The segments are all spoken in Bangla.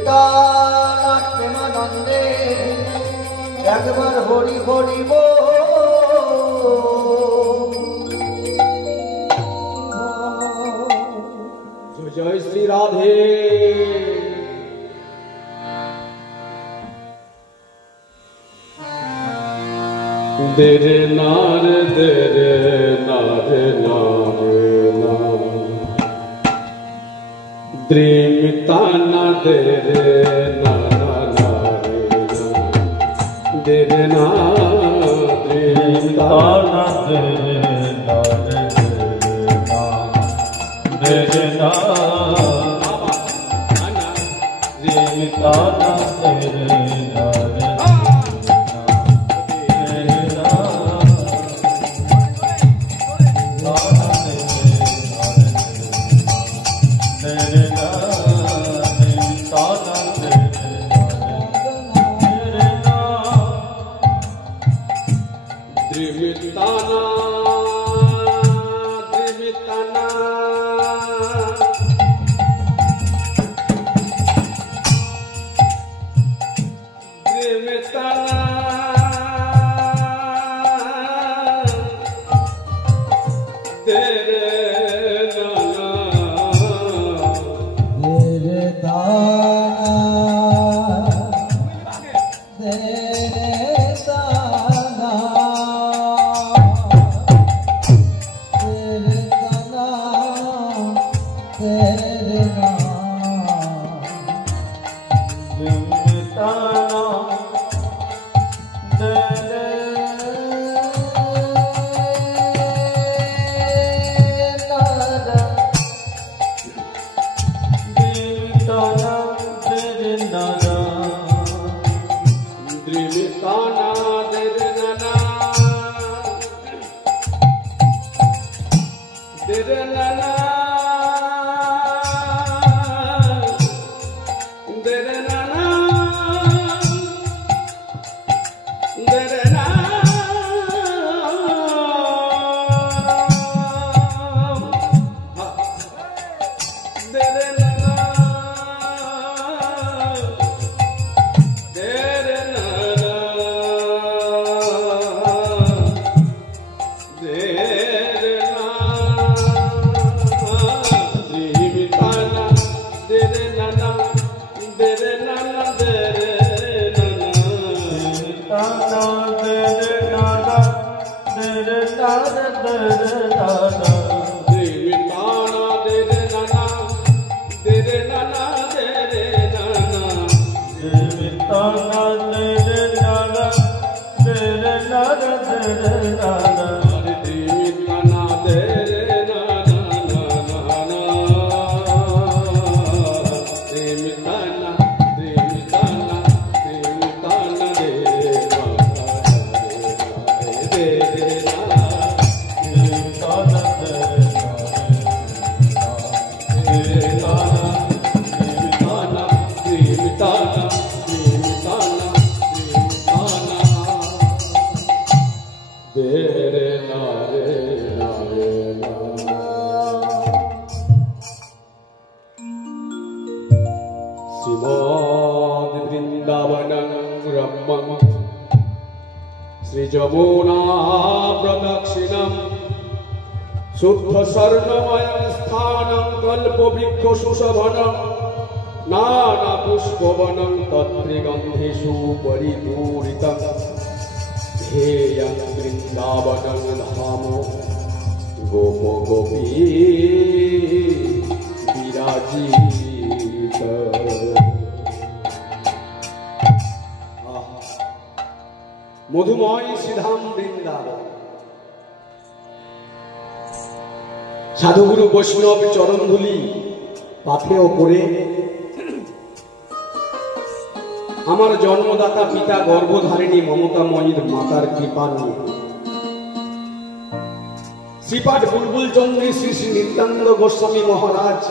নিতানাথ প্রেমানন্দে একবার হরি হরি বল। জয় শ্রী রাধে। দেরে নার দেরে নারে নারে না দ্রিমিতানা দেরে নারা নারে না দেরে না দ্রিমিতানা দেরে নারে না দেরে না দ্রিমিতানা দেরে নারে जमुना प्रदक्षिणं शुद्ध स्वर्णमय स्थानं कल्पवृक्ष सुशोभनं नाना पुष्पवनं तत्रिगन्धेषु परिपूरितं ध्येयं वृन्दावनं धाम गोप गोपी विराजित। মধুময় শ্রীধাম বৃন্দাবন। সাধুগুরু বৈষ্ণব চরণধুলি পাথেয় করে আমার জন্মদাতা পিতা গর্ভধারিণী মমতাময়ীর মাতার কৃপা নিয়ে শ্রীপাঠ বুলবুল চন্দ্রী শ্রী শ্রী নিত্যানন্দ গোস্বামী মহারাজ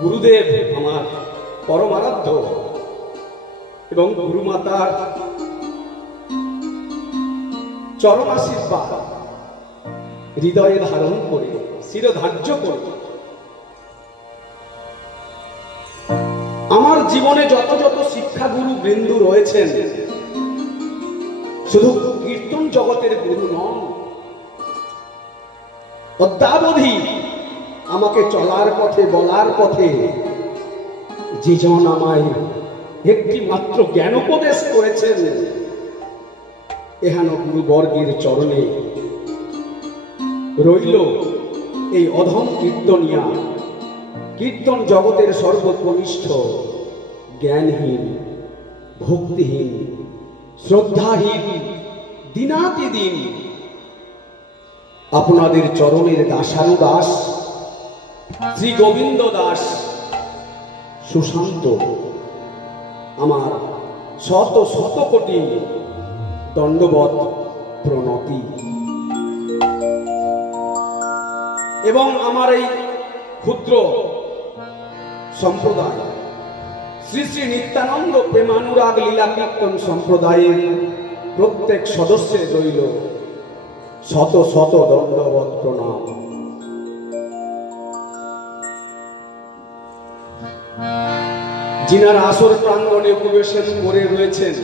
গুরুদেব আমার পরমারাধ্য এবং গুরুমাতার চরম আশীর্বাদ হৃদয়ে ধারণ করে শিরোধার্য করে আমার জীবনে যত যত শিক্ষাগুরু বৃন্দ রয়েছেন শুধু কীর্তন জগতের গুরু নন, অদ্যাবধি আমাকে চলার পথে বলার পথে যেজন আমায় একটি মাত্র জ্ঞানোপদেশ করেছেন, এহানো গুরুবর্গের চরণে রইল এই অধম কীর্তনিয়া, কীর্তন জগতের সর্বকনিষ্ঠ, জ্ঞানহীন, ভক্তিহীন, শ্রদ্ধাহীন, দিনাতিদিন আপনাদের চরণের দাসানুদাস শ্রী গোবিন্দ দাস সুশান্ত আমার শত শত কোটি দণ্ডবত প্রণতি। এবং আমার এই ক্ষুদ্র সম্প্রদায় শ্রী শ্রী নিত্যানন্দ প্রেমানুরাগ লীলা কীর্তন সম্প্রদায়ের প্রত্যেক সদস্যের রইল শত শত দণ্ডবত প্রণাম। যিনারা আসর প্রাঙ্গণে উপবেশন করে রয়েছেন,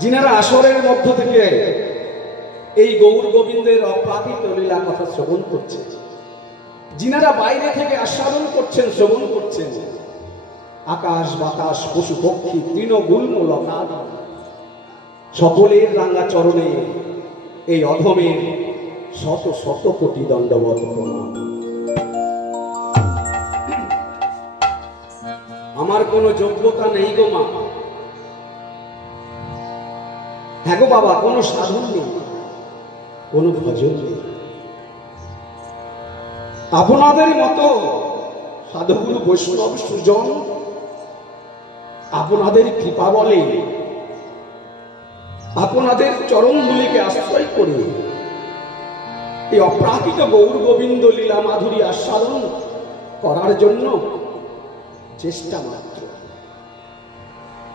যিনারা আসরের মধ্য থেকে এই গৌর গোবিন্দের অপ্রাকৃত লীলা কথা শ্রবণ করছেন, যিনারা বাইরে থেকে আস্বাদন করছেন, শ্রবণ করছেন, আকাশ বাতাস পশু পক্ষী তৃণগুল্ম লতা সকলের রাঙ্গা চরণে এই অধমের শত শত কোটি দণ্ডবত প্রণাম। আমার কোনো যোগ্যতা নেই গো মা, হ্যাঁ গো বাবা, কোনো সাধন নেই, কোনো ভজন নেই। আপনাদের মতো সাধুগুরু বৈষ্ণব সুজন আপনাদের কৃপা বলে, আপনাদের চরণধূলিকে আশ্রয় করে এই অপ্রাকৃত গৌর গোবিন্দ লীলা মাধুরী আস্বাদন করার জন্য চেষ্টা মাত্র।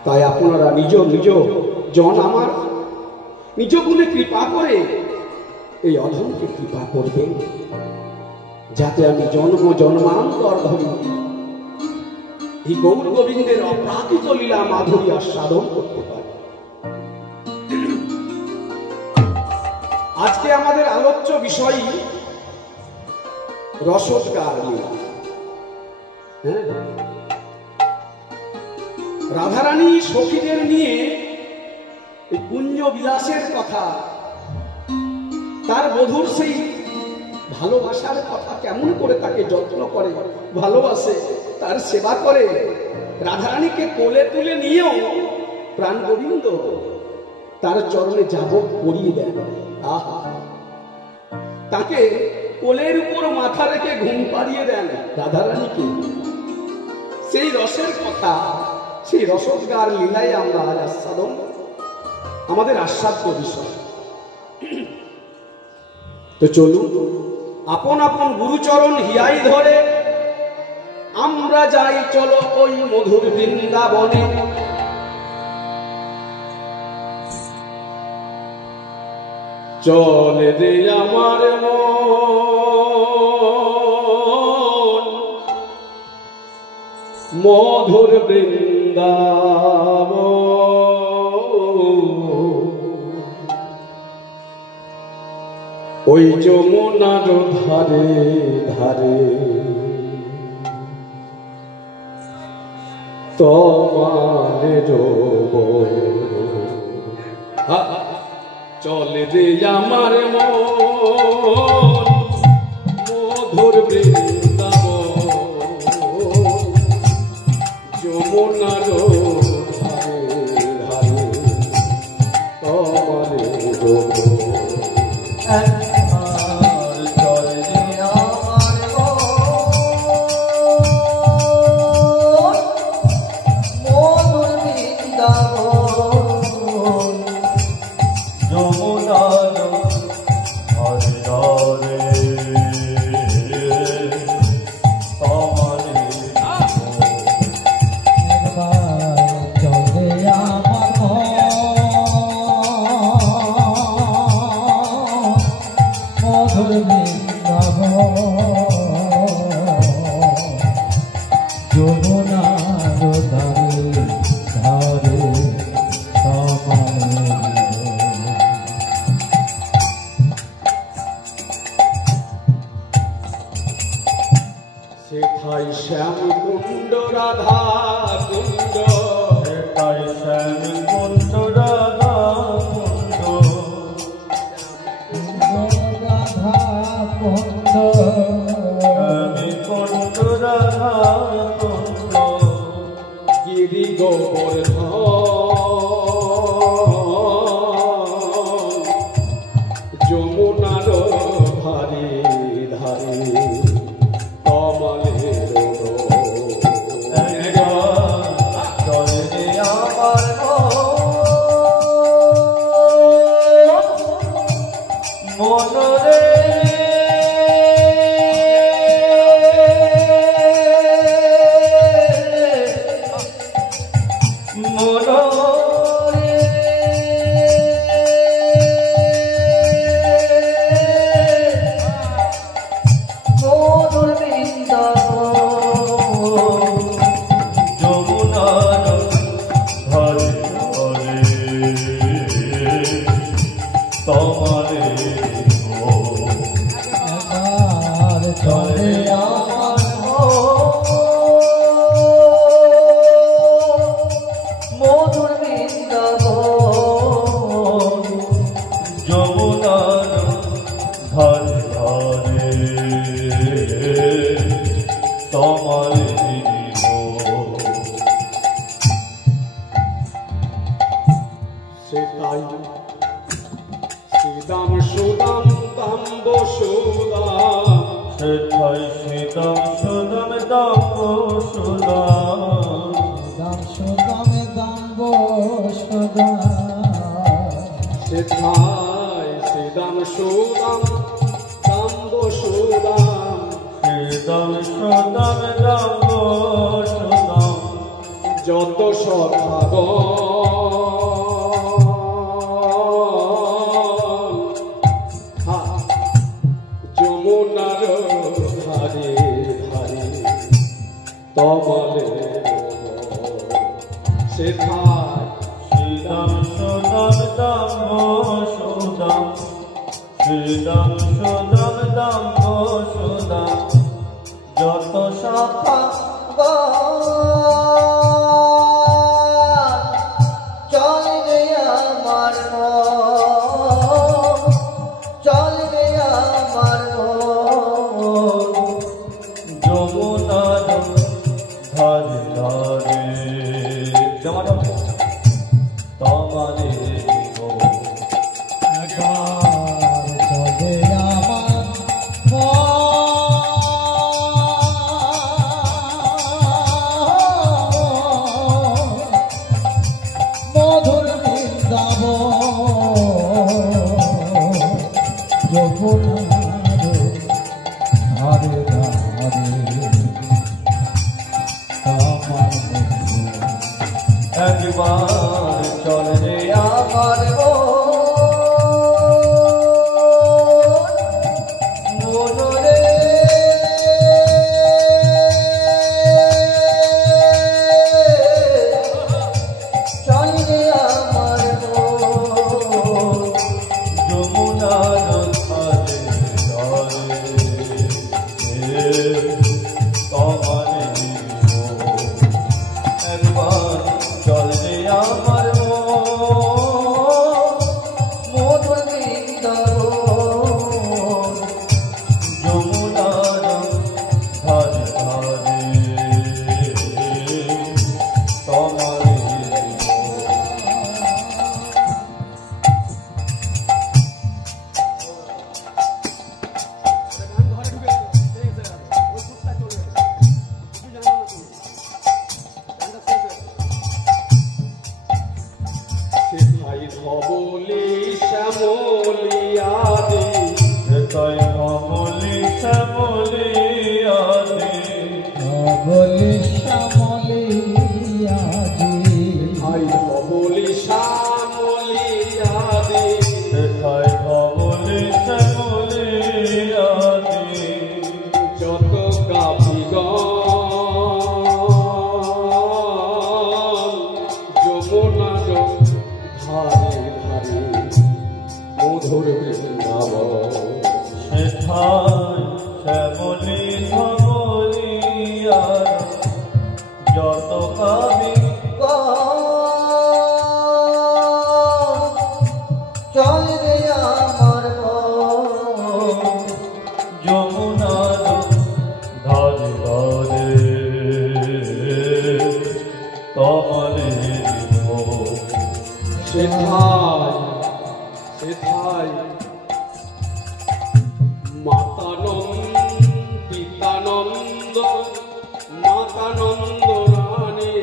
তাই আপনারা নিজ নিজ জন আমার নিজ গুণে কৃপা করে এই অধমকে কৃপা করবেন, যাতে আমি জন্ম জন্মান্তর ধরি এই গৌর গোবিন্দের অপ্রাকৃত লীলা মাধুরী আস্বাদন করতে পারি। আজকে আমাদের আলোচ্য বিষয় রসোদ্গার লীলা। হ্যাঁ, রাধারানী সখীদের নিয়ে এই কুঞ্জ বিলাসের কথা, তার বধূর সেই ভালোবাসার কথা, কেমন করে তাকে যত্ন করে, ভালোবাসে, তার সেবা করে, রাধারানীকে কোলে তুলে নিয়েও প্রাণ গোবিন্দ তার চরণে যাবক পরিয়ে দেন। আহা, তাকে কোলের উপর মাথা রেখে ঘুম পাড়িয়ে দেন রাধারানীকে। সেই রসের কথা, সেই রসোদ্গার লীলায় আমরা আজ আস্বাদন, আমাদের আস্বাদ্য বিষয়। তো চলুন, আপন আপন গুরুচরণ হিয়াই ধরে আমরা যাই চলো ওই মধুর বৃন্দাবনে। চলে রে আমার মন মধুর বৃন্দাবন, ওই যমুনার ধারে ধারে তোমার রব। চলে রে আমার মন মধুর বৃন্দাবন, যমুনার ধারে ধারে তোমার রব। Bye. সেথায় শ্যাম কুণ্ড রাধা কুণ্ড, সেথায় শ্যাম কুণ্ড রাধা কুণ্ড, রাধা কুণ্ড, কুণ্ড রাধা কুণ্ড, গিরি গোবর্ধন যমুনার ধারে ধারে কমলের চলে আমার মনরে শ্রীদাম সুদাম দাম্ব সুদাম, সেথায় শ্রীদাম সুদাম দাম্ব সুদাম, দাম সুদাম দাম্ব সুদাম, সেথায় শ্রীদাম সুদাম দাম্ব সুদাম, শ্রীদাম সুদাম দাম্ব সুদাম, যত সখাগণ যমুনার ধারে ধারে তমলের সেথায় শ্রীদাম সুদাম দাম্ব সুদাম, শ্রীদাম সুদাম দাম্ব সুদাম, যত শাখা চলবে আমার চলবে আমার যমুনার ধারে ধারে তোমারে চলে আমার মধুর বৃন্দাবন যমুনার ধারে ধারে একবার চলে আমার মনরে চলে আমার যমুনার ধারে ধারে তোমারে একবার চলে আমার মধুর বৃন্দাবন যমুনার ধারে ধারে তোমারে সেথায় ধবলি শ্যামলি আদি, সেথায় ধবলি শ্যামলি আদি, ধবলি শ্যামলি আদি, সেথায় ধবলি শ্যামলি আদি, সেথায় ধবলি শ্যামলি আদি, যত গাভীগণ ভাবি চল রে আমার যমুনার ধারে ধারে তমলে সেথায় মাতানন্দ পিতানন্দ মাতানন্দ রানী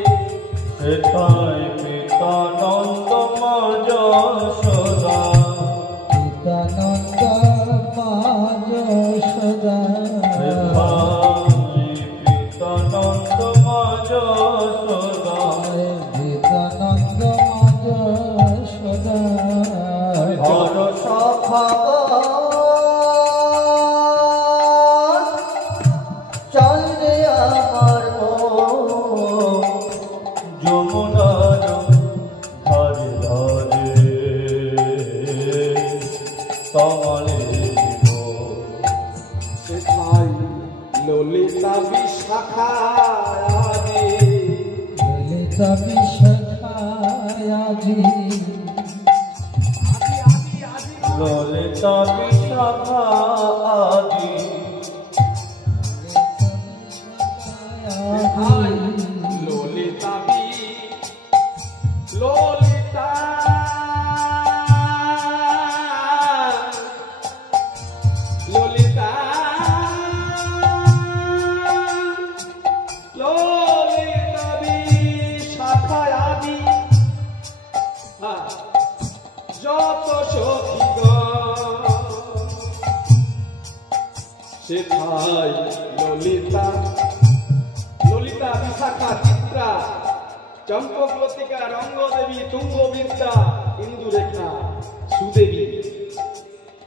সেথায় পিতানন্দ মা যশোদা পিতানন্দ মা যশোদা সেথায় পিতানন্দ মা যশোদা পিতানন্দ মা যশোদা হর সখা চল রে আমার যমুনার ধারে ধারে তমলে সেথায় ললিতা বিশাখা আদি ললিতা বিশাখায়াজি ললিতা বিশাখা আদি ললিতা ললিতা ললিতা ললিতা বিশাখা আদি যত সখীগণ সেথায় ললিতা ললিতা বিশাখা চিত্রা চম্পকলতিকা রঙ্গদেবী তুঙ্গবিদ্যা ইন্দুরেখা সুদেবী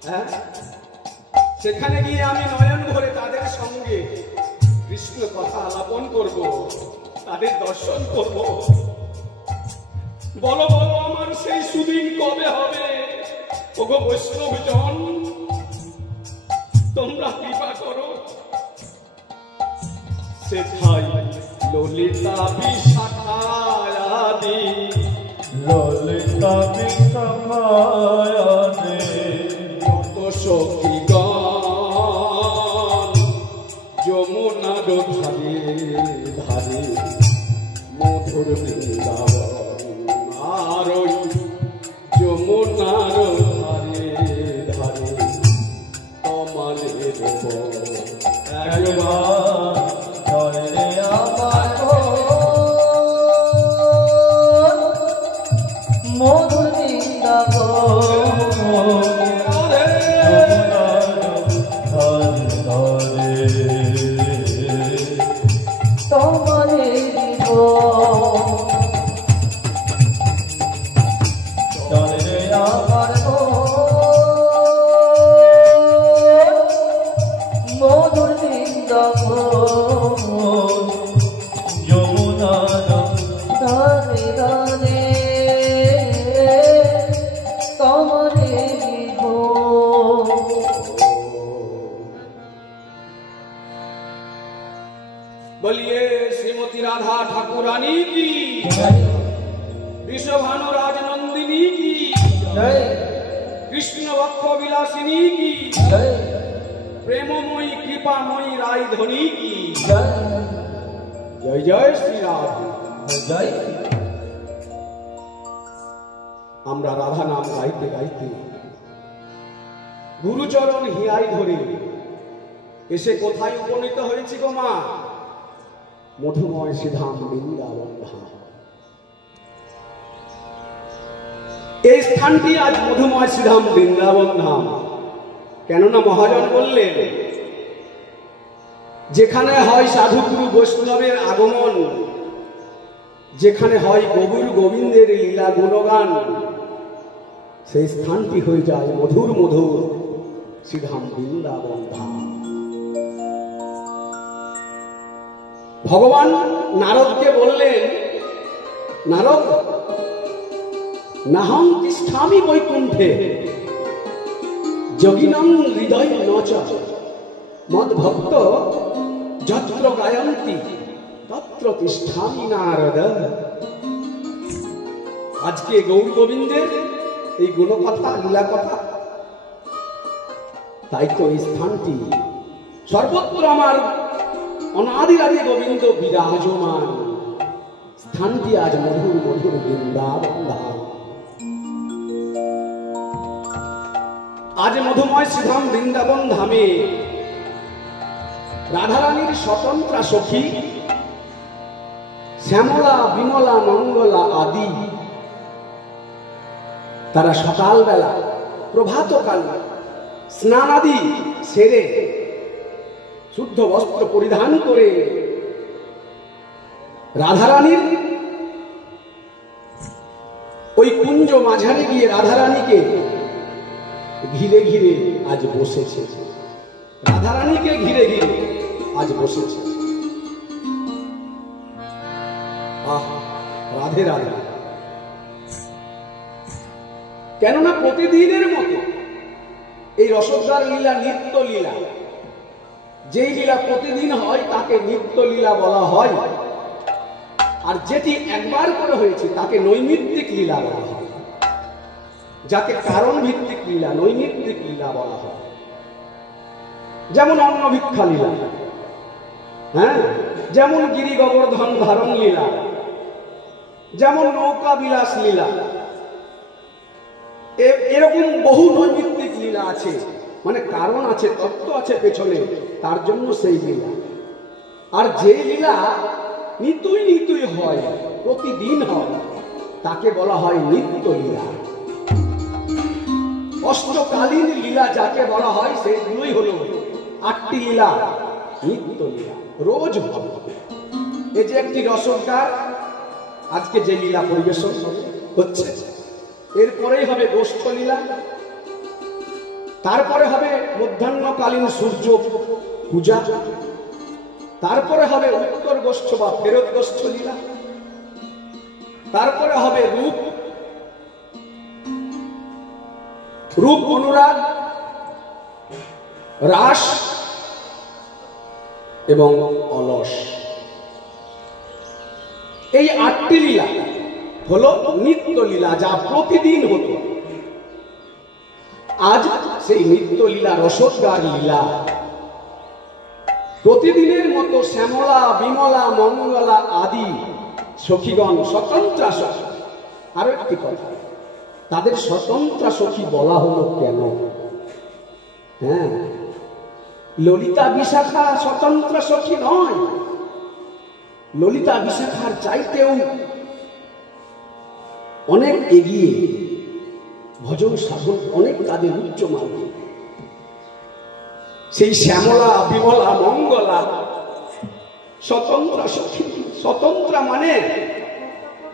হ্যাঁ সেখানে গিয়ে আমি নয়ন ভরে তাদের সঙ্গে কৃষ্ণ কথা আলাপন করব, তাদের দর্শন করব। বলো বলো আমার সেই সুদিন কবে হবে? ওগো বৈষ্ণবজন, তোমরা কৃপা করো। সেথায় ললিতা বিশাখায়াদি ললিতা বিশাখায়াদি যত সখীগণ যমুনার ধারে ধারে মধুর বৃন্দাবন আর ওই যমুনার ধারে ধারে তমালের একবার চলে রে আমার মধুর বৃন্দাবন তোমারে দিব চলে রে আমার মধুর বৃন্দাবন যমুনার ধারে ধারে তোমারে দিব বলিয়ে শ্রীমতী রাধা ঠাকুরানী কি, বিশ্বভানু রাজনন্দিনী কি, জয় কৃষ্ণ বক্ষ বিলাসিনী কি, জয় প্রেমময়ী কৃপাময়ী রায়ধনী কি। জয় জয় জয় শ্রী রাধা। জয় আমরা রাধা নাম গাইতে গাইতে গুরুচরণ হিয়াই ধরে এসে কোথায় উপনীত হয়েছি গো মা? মধুময় শ্রীধাম বৃন্দাবন ধাম। এই স্থানটি আজ মধুময় শ্রীধাম বৃন্দাবন ধাম। কেননা মহাজন বললেন, যেখানে হয় সাধুগুরু বৈষ্ণবের আগমন, যেখানে হয় গৌর গোবিন্দের লীলা গুণগান, সেই স্থানটি হয়ে যায় মধুর মধুর শ্রীধাম বৃন্দাবন ধাম। ভগবান নারদকে বললেন, নারদ, নাহং তিষ্ঠামি বৈকুণ্ঠে যোগিনাং হৃদয় নচ মদ ভক্ত যত্র গায়ন্তি তত্র তিষ্ঠামি নারদ। আজকে গৌর গোবিন্দের এই গুণকথা, লীলা কথা, তাই তো এই স্থানটি সর্বত্র আমার অনাদি আদি গোবিন্দ বিরাজমান। স্থানটি আজ মধুর মধুর বৃন্দাবন ধাম। আজ মধুময় শ্রীধাম বৃন্দাবন ধামে রাধারানীর স্বতন্ত্রা সখী শ্যামলা, বিমলা, মঙ্গলা আদি তারা সকালবেলা প্রভাতকাল স্নানাদি সেরে শুদ্ধ বস্ত্র পরিধান করে রাধারানীর ওই কুঞ্জ মাঝারে গিয়ে রাধারানীকে ঘিরে ঘিরে আজ বসেছে। রাধারানীকে ঘিরে ঘিরে আজ বসেছে। আহ, রাধে রাধে। কেননা প্রতিদিনের মতো এই রসদার লীলা নিত্য লীলা। যেই লীলা প্রতিদিন হয় তাকে নিত্য লীলা বলা হয়, আর যেটি একবার করে হয়েছে তাকে নৈমিত্তিক লীলা বলা হয়। যাকে কারণ ভিত্তিক লীলা, নৈমিত্তিক লীলা বলা হয়। যেমন অন্ন ভিক্ষা লীলা, হ্যাঁ, যেমন গিরি গোবর্ধন ধারণ লীলা, যেমন নৌকা বিলাস লীলা। এরকম বহু নৈমিত্তিক লীলা আছে, মানে কারণ আছে, তত্ত্ব আছে পেছনে, তার জন্য সেই লীলা। আর যে লীলা নিতুই নিতুই হয়, প্রতিদিন হয়, তাকে বলা হয় নিত্য লীলা। অষ্টকালীন লীলা যাকে বলা হয় সেগুলোই হলো 8টি লীলা, নিত্য লীলা, রোজ হবে। এই যে একটি রসদগার আজকে যে লীলা পরিবেশন হচ্ছে, এরপরেই হবে গোষ্ঠ লীলা, তারপরে হবে মধ্যাহ্নকালীন সূর্য পূজা, তারপরে হবে উত্তর গোষ্ঠ বা ফেরত গোষ্ঠ লীলা, তারপরে হবে রূপ অনুরাগ, রাস এবং অলস। এই 8টি লীলা হলো নিত্য লীলা, যা প্রতিদিন হতো। আজ সেই নিত্য লীলা রসদগার লীলা। প্রতিদিনের মতো শ্যামলা, বিমলা, মঙ্গলা আদি সখীগণ স্বতন্ত্রা সখী। আরো একটি কথা, তাদের স্বতন্ত্রা সখী বলা হলো কেন? হ্যাঁ, ললিতা বিশাখা স্বতন্ত্রা সখী নয়। ললিতা বিশাখার চাইতেও অনেক এগিয়ে, ভজন সাধন অনেক তাদের উচ্চ মার্গ। সেই শ্যামলা, বিমলা, মঙ্গলা স্বতন্ত্রা সখী। স্বতন্ত্রা মানে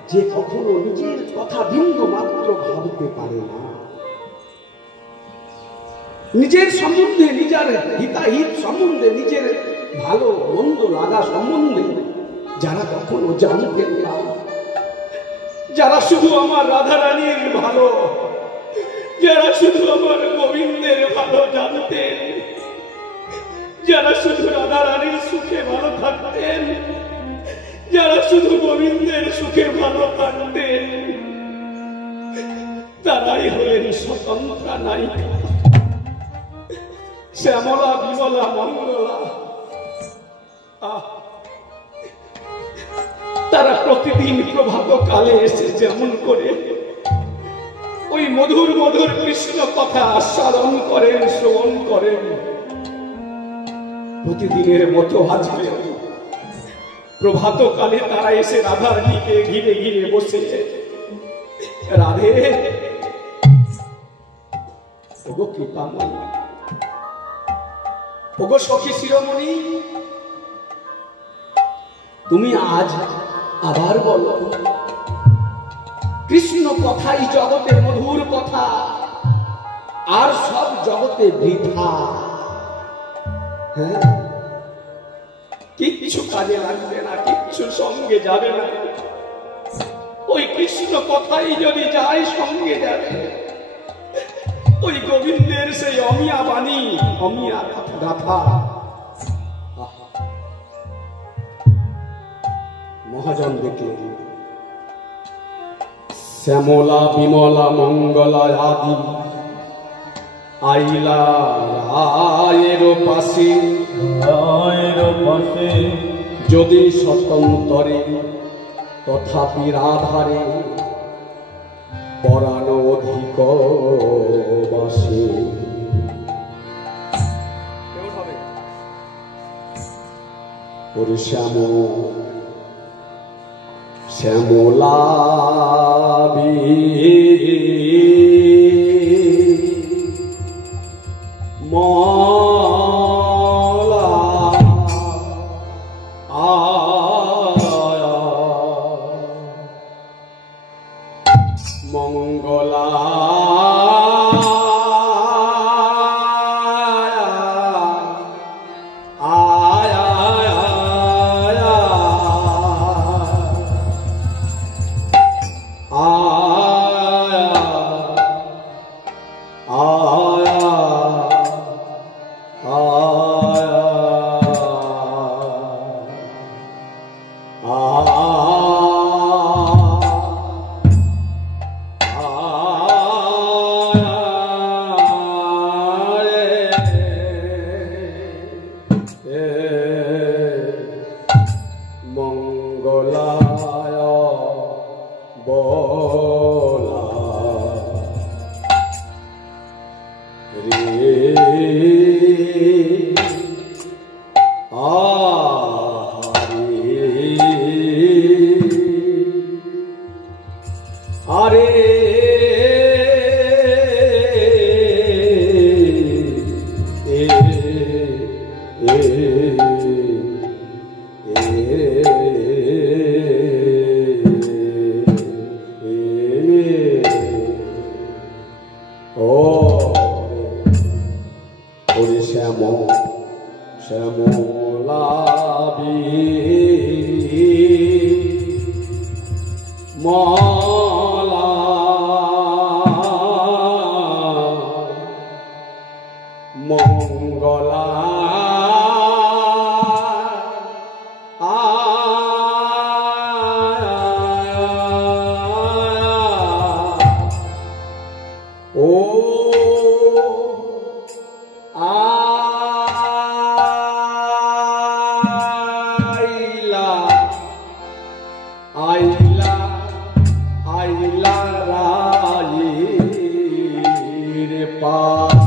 যে কখনো নিজের কথা বিন্দু মাত্র ভাবতে পারে না, নিজের সম্বন্ধে, নিজের হিতাহিত সম্বন্ধে, নিজের ভালো মন্দ লাগা সম্বন্ধে যারা কখনো জানতেন না, যারা শুধু আমার রাধারানীর ভালো, যারা শুধু আমার গোবিন্দের ভালো জানতেন, যারা শুধু রাধারানীর সুখে ভালো থাকতেন, যারা শুধু গোবিন্দের সুখে ভালো থাকতেন, তারাই হলেন স্বতন্ত্রা নায়িকা, শ্যামলা, বিমলা, মঙ্গলা। তারা প্রতিদিন প্রভাত কালে এসে যেমন করে ওই মধুর মধুর কৃষ্ণ কথা আস্বাদন করেন, শ্রবণ করেন, প্রতিদিনের মতো আজকে প্রভাত কালে তারা এসে রাধারানীকে ঘিরে ঘিরে বসে, রাধে ওগো কৃপাময়ী, ওগো সখী শিরোমণি, তুমি আজ আবার বলো কৃষ্ণ কথাই জগতে মধুর কথা, আর সব জগতে বৃথা। হ্যাঁ, কিচ্ছু কাজে লাগবে না, কিচ্ছু সঙ্গে যাবে না। ওই কৃষ্ণ কথাই যদি যায় সঙ্গে যাবে। ওই গোবিন্দের সেই অমিয়া বাণী, অমিয়া গাথা। মহাজন দেখলেন শ্যামলা বিমলা মঙ্গলা আদি আইলা রায়ের পাশে রায়ের পাশে যদি স্বতন্ত্রে তথাপি রাধারে পরাণ অধিক বাসে। ওরে শ্যাম শ্যামলাবি মলা মঙ্গলা মঙ্গলায় বলা রে আরে ওরে শ্যাম শ্যামলাবি মলা মঙ্গলা ও আইলা আইলা আইলা রায়ের পাশে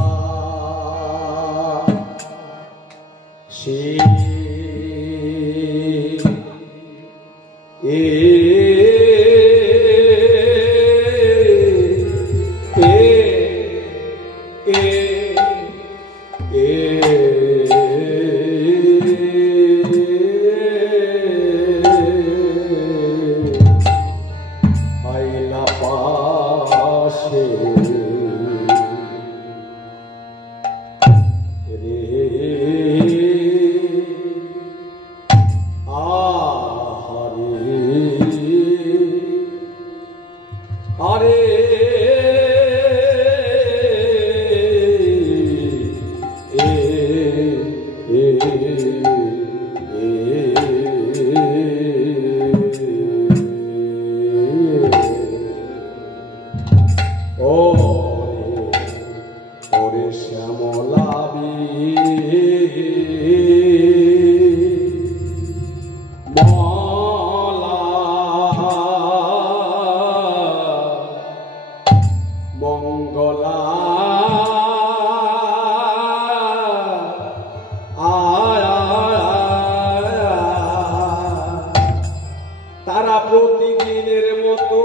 আইলা পাশে রে আহারে আরে ওরে শ্যামলাবি মলা মঙ্গলা তারা প্রতিদিনের মতো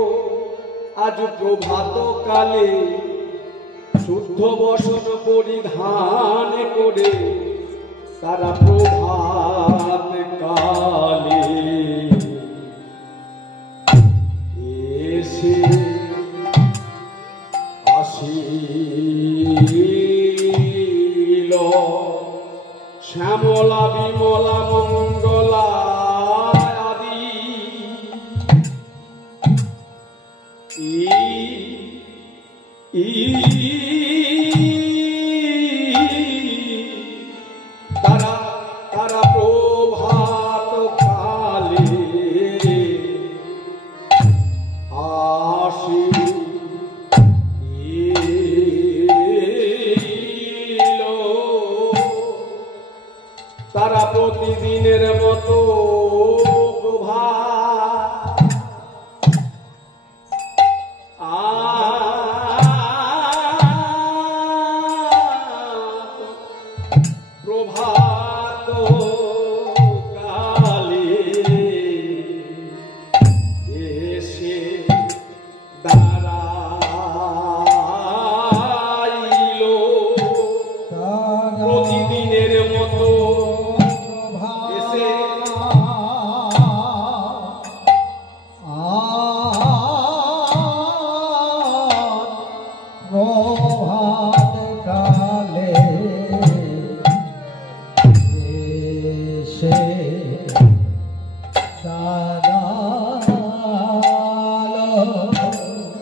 আজ প্রভাত কালে শুদ্ধ বসন পরিধান করে তারা প্রভাত কালে এসে আসিল শ্যামলা বিমলা মঙ্গলা আদি তারা তারা প্রভাত কালে ভালোবাসি তারা প্রতিদিনের মতো প্রভাত কালে এসে দাঁড়াইল প্রতিদিনের মতো এসে প্রভাত কালে এসে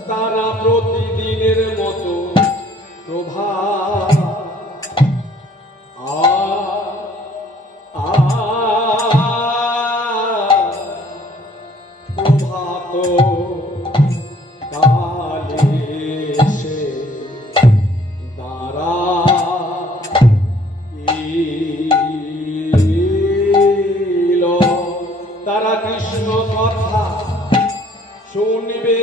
তারা প্রতিদিনের মতো প্রভাত প্রভাত কালে এসে দাঁড়াইল তারা কৃষ্ণ কথা শুনবে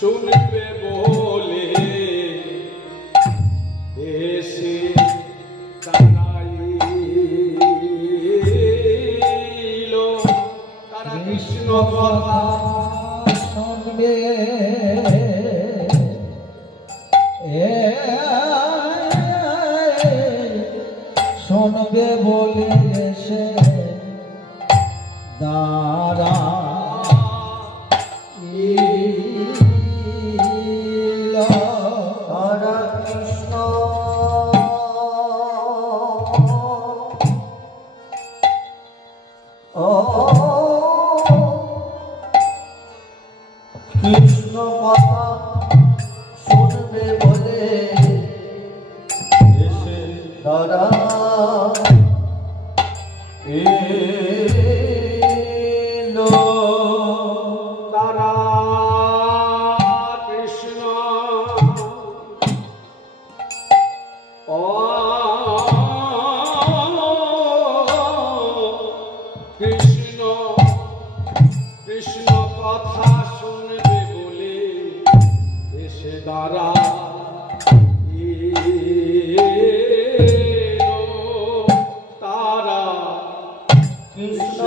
শুনবে বলে এসে দাঁড়াইল তারা কৃষ্ণ কথা শুনবে শুনবে বলে এসে দাঁড়াইল হরে কৃষ্ণ কৃষ্ণ কথা শুনবে বলে এসে দাঁড়াইল তারা কৃষ্ণ কৃষ্ণ কৃষ্ণ কথা শুনবে বলে এসে তারা কৃষ্ণ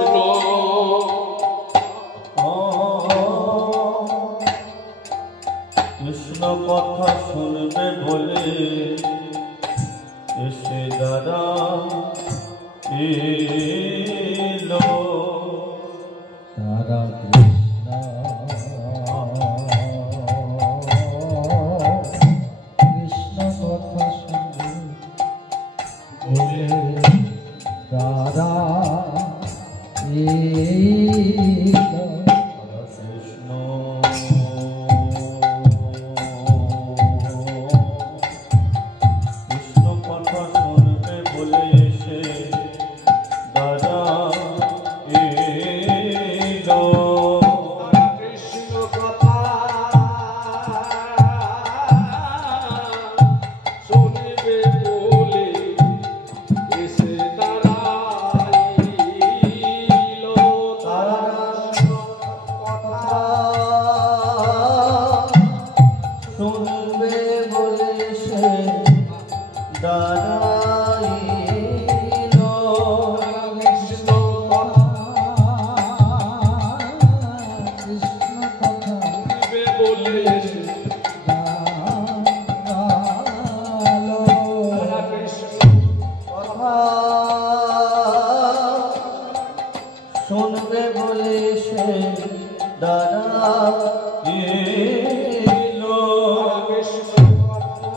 কৃষ্ণ কথা শুনবে বলে এসে দাঁড়াইল তারা কৃষ্ণ কৃষ্ণ কথা শুনবে বলে দাঁড়াইল কৃষ্ণ কৃষ্ণ কথা শুনবে বলে এসে দাঁড়াইল কৃষ্ণ কথা শুনবে বলে এসে দাঁড়াইল তারা কথা শুনবে বলে এসে দাঁড়াইল কৃষ্ণ কথা কৃষ্ণ কথা শুনবে বলে এসে দাঁড়াইল তারা কৃষ্ণ কথা শুনবে বলে সে দাঁড়াইল কৃষ্ণ কথা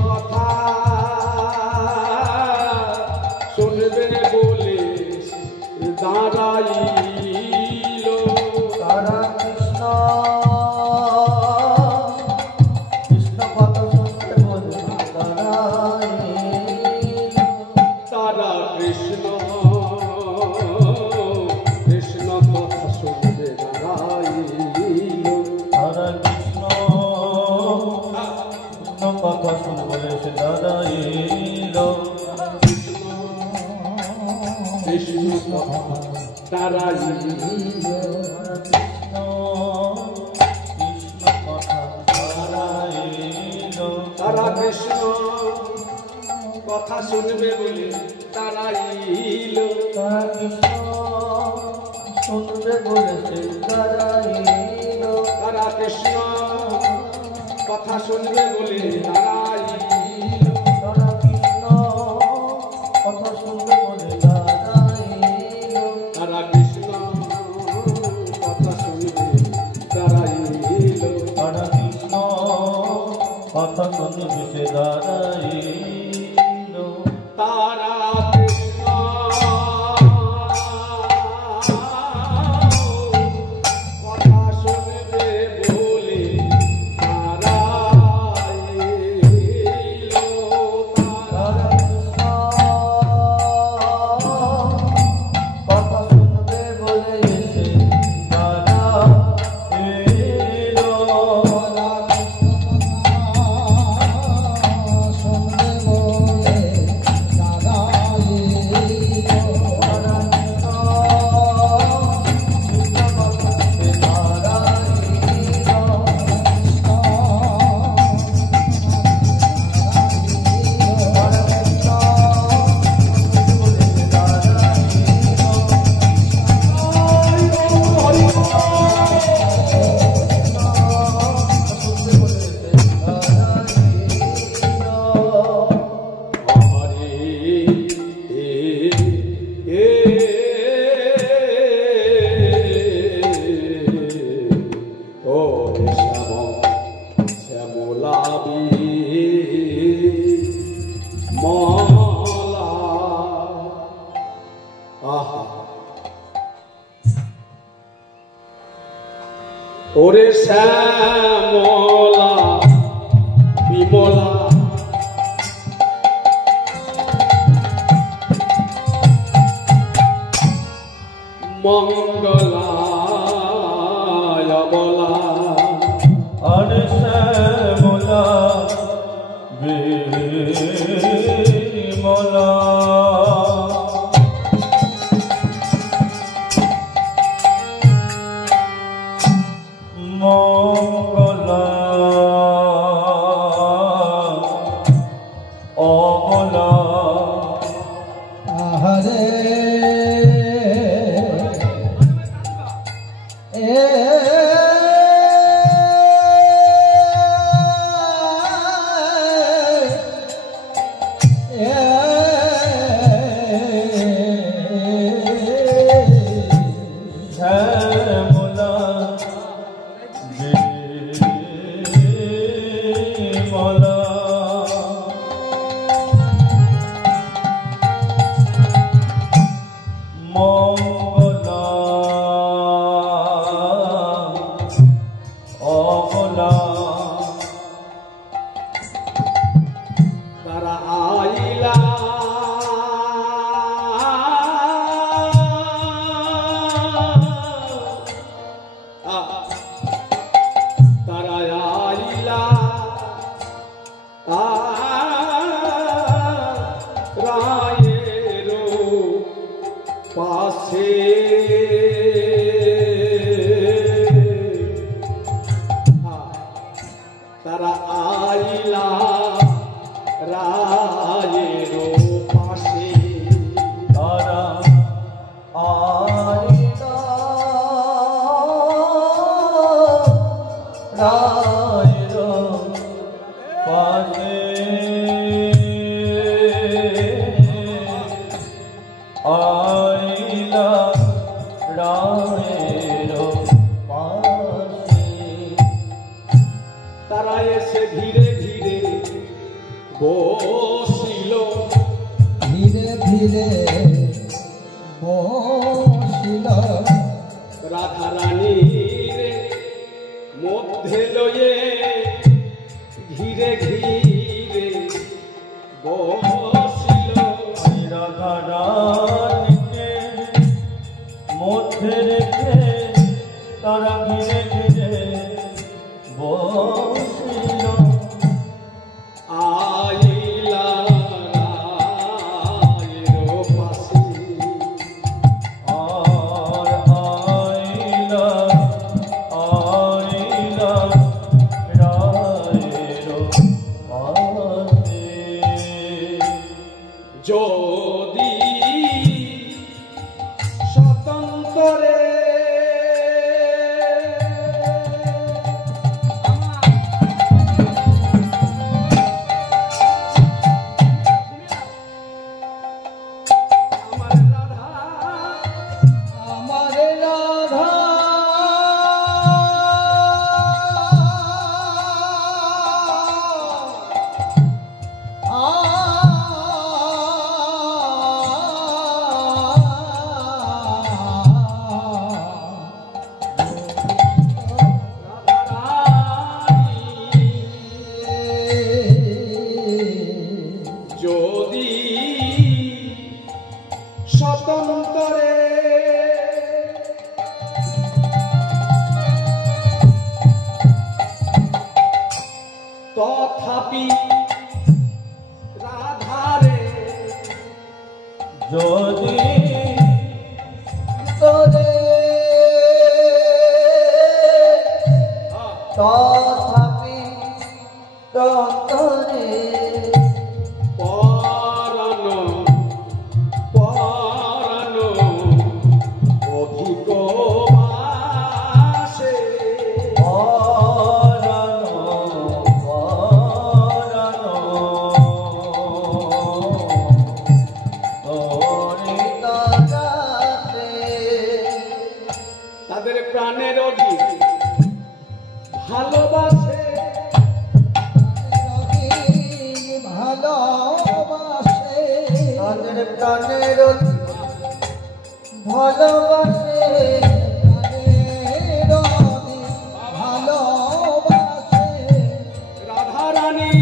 কথা শুনবে বলে দাঁড়াইল তারা কৃষ্ণ কৃষ্ণ কথা শুনতে বলে তারা কৃষ্ণ কৃষ্ণ কথা শুনবে দাঁড়াইল তারা কৃষ্ণ কৃষ্ণ কথা শুনবে সে দাঁড়াইল কৃষ্ণ কথা দাঁড়াইল কৃষ্ণ কৃষ্ণ কথা দাঁড়াইল তারা কৃষ্ণ কথা শুনবে বলে দাঁড়াইল তারা কৃষ্ণ শুনবে বলেছে দাঁড়াইল তারা কৃষ্ণ কথা শুনবে বলে দাঁড়াইল তারা কৃষ্ণ কথা শুনবে বলে দাঁড়াইল তারা কৃষ্ণ কথা শুনবে দাঁড়াইল তারা কৃষ্ণ কথা শুনবে সে দাঁড়াইল তারা কৃষ্ণ কথা শুনবে বলে দাঁড়াইল তারা কৃষ্ণ কথা শুনবে বলে এসে দাঁড়াইল ওরে শ্যামলা বিমলা মঙ্গলায় বলা আরে শ্যামলা বিমলা মঙ্গলা অমলা হরে শ্যামলা বিমলা মঙ্গলা অমলা তারা আইলা তারা আইলা রায়ের পাশে তারা আইলা রায়ের পাশে তারা আইলা রায়ের পাশে আইলা রায়ের পাশে তারা এসে ধীরে ধীরে বসিল ধীরে ধীরে বসিল রাধা রানীর মধ্যে লয়ে ঘিরে ঘিরে বসিল রাধা রানীকে মধ্যে রেখে তারা ঘিরে ঘিরে বসিল। আইলা রায়ের পাশে আর আইলা আইলা রায়ের পাশে। যদি স্বতন্ত্রে আমার রাধা আমার রাধা যদি স্বতন্ত্রে তথাপি রাধারে যদি তোরে তথাপি তরে পরানো পরানো অধিক বাসে পরানো পরানো তোরে তাদের প্রাণের অধিক ভালোবাসে ভালোবাসে তাদের প্রাণের ভালোবাসে প্রাণের ভালোবাসে রাধা রানী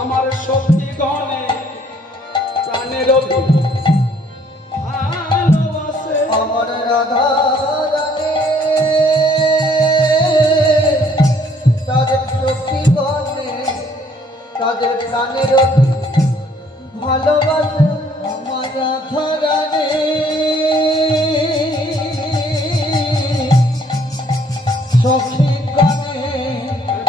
আমার শক্তি গণে প্রাণের অধিক ভালোবাসে আমার রাধা রানী তাদের শক্তি গণে তাদের প্রাণের ভালোবাসে আমার রাধা রানী সখী গণে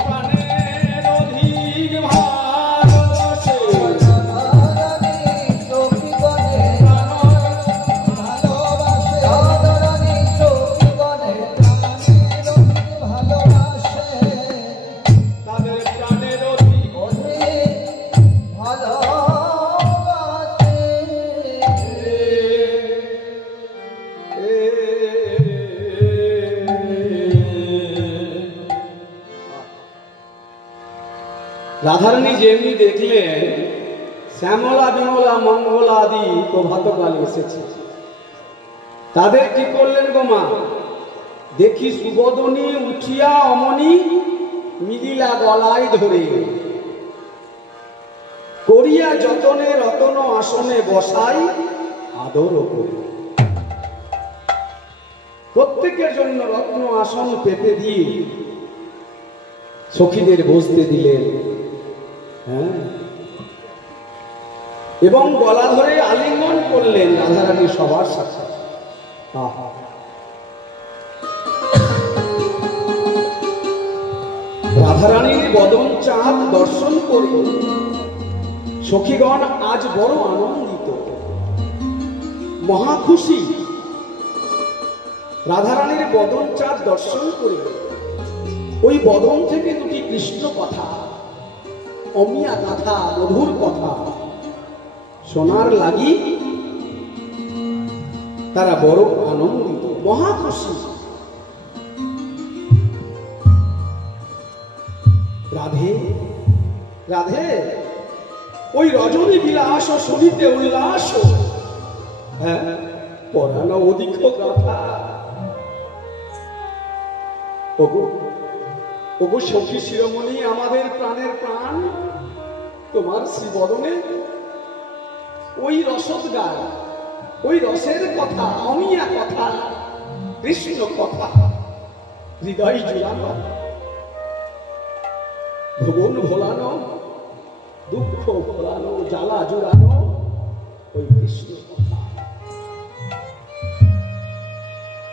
প্রাণের অধিক ভালোবাসে রাধা রানী সখী গণে ভালোবাসে রাধা রানী সখী গণে প্রাণের ভালোবাসে তাদের প্রাণের অধিক রাধারানী যেমনি দেখলেন শ্যামলা বিমলা মঙ্গলা আদি প্রভাতকাল এসেছে, তাদের কি করলেন গো মা? দেখি সুবদনী উঠিয়া অমনি মিলিলা গলায় ধরে করিয়া যতনে রতন আসনে বসাই আদর করে। প্রত্যেকের জন্য রত্ন আসন পেতে দিয়ে সখীদের বসতে দিলেন, হ্যাঁ, এবং গলা ধরে আলিঙ্গন করলেন রাধারানী সবার সাথে। আহা, রাধারানীর বদন চাঁদ দর্শন করে সখীগণ আজ বড় আনন্দিত, মহা খুশি। রাধারানীর বদন চাঁদ দর্শন করে ওই বদন থেকে দুটি কৃষ্ণ কথা, অমিয়া কথা, মধুর কথা শোনার লাগি তারা বড় আনন্দিত, মহা খুশি। রাধে রাধে, ওই রজনী বিলাস শুনিতে উল্লাস, হ্যাঁ পরানো অধিক গাথা। ওগো ওগো সখী শিরোমণি, আমাদের প্রাণের প্রাণ, তোমার শ্রীবদনে ওই রসদ গায়, ওই রসের কথা, অমিয়া কথা, কৃষ্ণ কথা, হৃদয় জুড়ানো, ভুবন ভোলানো, দুঃখ ভোলানো, জ্বালা জুড়ানো, ওই কৃষ্ণ কথা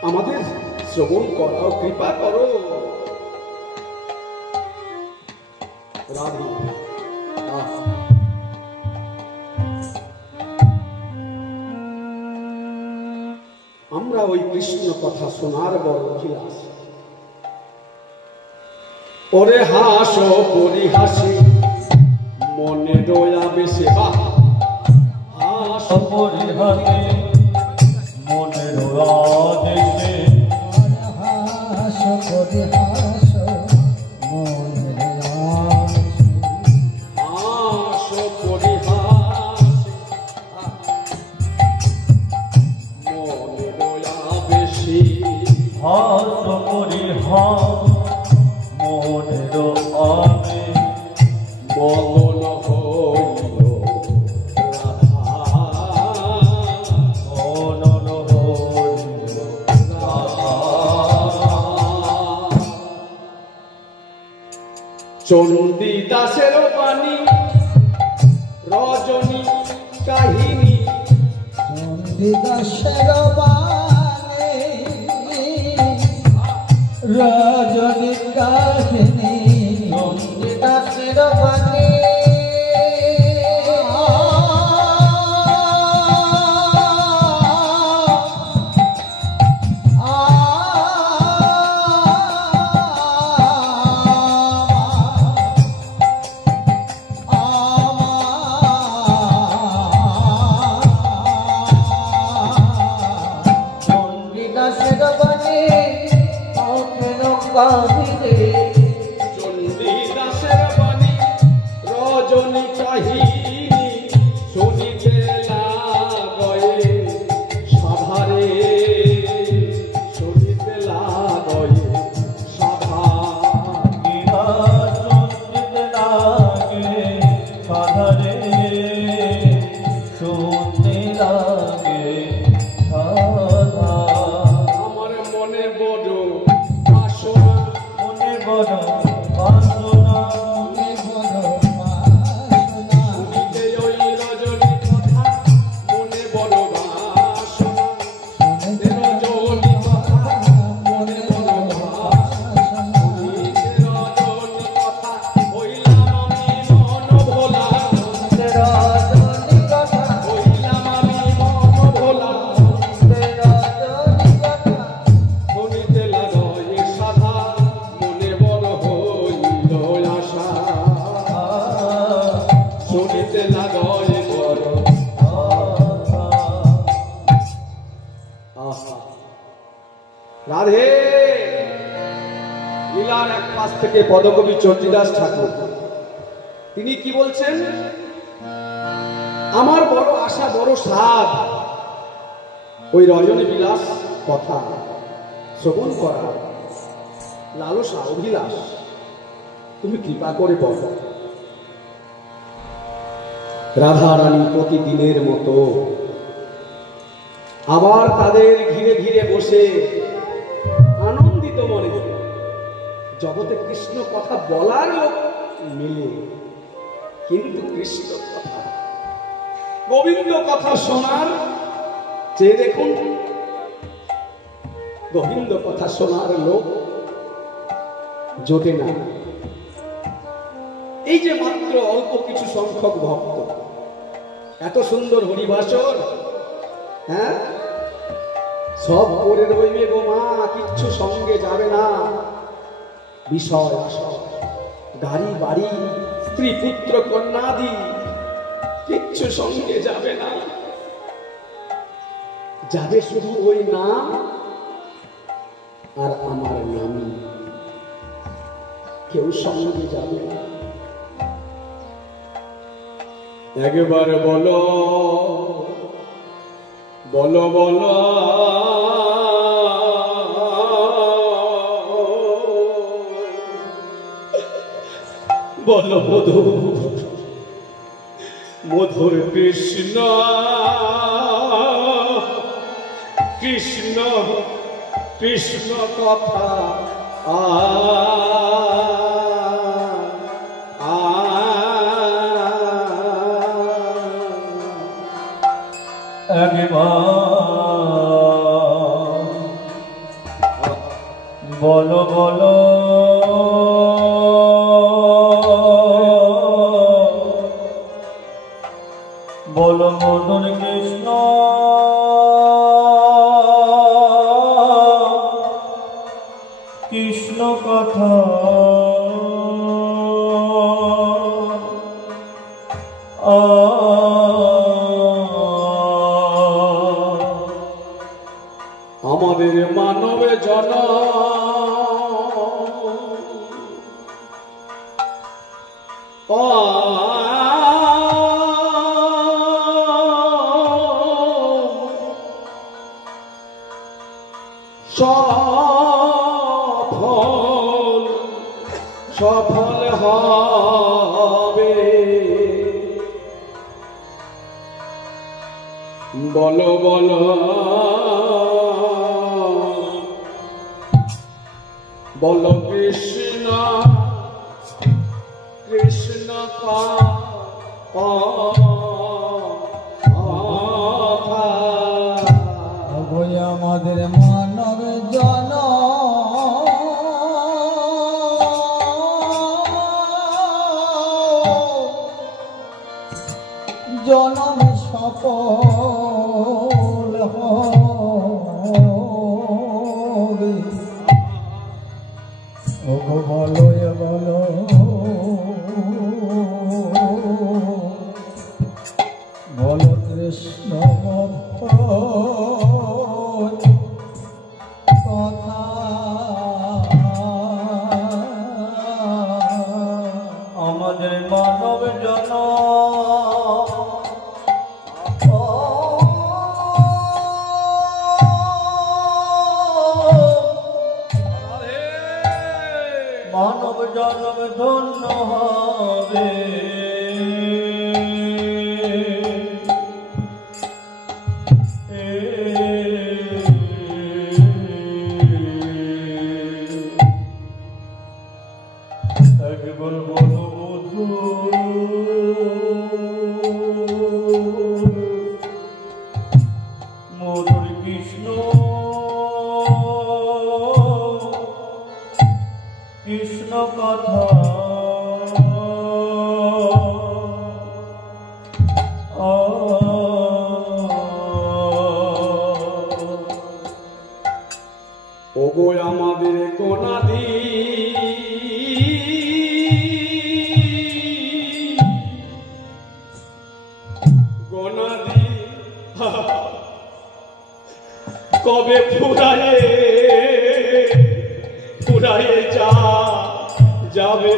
আমাদের শ্রবণ করাও, কৃপা করো রাধে। আমরা ওই কৃষ্ণ কথা শোনার বড় অভিলাষ। ওরে হাস পরিহাসে মনে দয়া বেশে, হাস পরিহাসে মনে দেশে, হাস পরিহাস মনে হাস পরিহাসে মনে দয়া বেশি, হাস পরিহাস মনের আবে, মগন হইল রাধা, মনন হইল রাধা। চন্ডী দাসের বাণী রজনী কাহিনী, চন্ডিদাসের বাণী রজনী কাহিনী, চন্ডিদাসের বাণী চন্ডিদাসের বাণী কেন কাহিনী, চন্ডী দাসের বাণী রজনী কাহিনী, শুনিতে লাগয়ে সাধারে, শুনিতে লাগয়ে সাধা, ইহা শুনতে লাগে সাধারে, শুনতে লাগে সাধা। আমার মনে বড় বাসনা, মনে বড় বাসনা, মনে বড় বাসনা, শুনিতে ওই রজনী কথা, মনে বড় বাসনা, রজনী কথা, মনে বড় বাসনা, শুনিতে রজনী কথা, হইলাম আমি মন ভোলা, রজনী কথা, হইলাম আমি মন ভোলা, রজনী কথা, শুনিতে লাগয়ে সাধা, মনে বড় হইল আশা, শুনিতে লাগয়ে বড়। আহা, রাধে লীলার এক পাশ থেকে পদকবি চণ্ডীদাস ঠাকুর তিনি কি বলছেন, আমার বড় আশা, বড় সাধ, ওই রজনী বিলাস কথা শ্রবণ করা, লালসা অভিলাষ, তুমি কৃপা করে বলো। রাধা রানী প্রতিদিনের মতো আবার তাদের ঘিরে ঘিরে বসে আনন্দিত মনে জগতে কৃষ্ণ কথা বলার লোক মিলে, কিন্তু কৃষ্ণ কথা, গোবিন্দ কথা শোনার চেয়ে দেখুন গোবিন্দ কথা শোনার লোক জোটে না। এই যে মাত্র অল্প কিছু সংখ্যক ভক্ত, এত সুন্দর হরিবাসর, হ্যাঁ সব করে রইবে গো মা, কিচ্ছু সঙ্গে যাবে না, বিষয় আসয়, গাড়ি বাড়ি, স্ত্রী পুত্র কন্যাদি কিচ্ছু সঙ্গে যাবে না, যাবে শুধু ওই নাম আর আমার নামই। কেউ সঙ্গে যাবে না। একবার বলো বলো বলো বলো মধুর মধুর কৃষ্ণ কৃষ্ণ কৃষ্ণ কথা বলো বলো বলো মদন কৃষ্ণ কৃষ্ণ কথা আমাদের মানব জন সফল সফল হবে বলো বলো বলো কৃষ্ণ কৃষ্ণ আমাদের মানব জন জনম সফল হবে ওগো বলো বলো বলো কৃষ্ণ কথা আমাদের মানব জন মানব জন্ম ধন্য হবে একবার বলো মধু মধুর কৃষ্ণ কৃষ্ণ কথা ওগো আমাদের কোনাদি গোনাদি কবে ফুরায়ে ফুরায়ে যাবে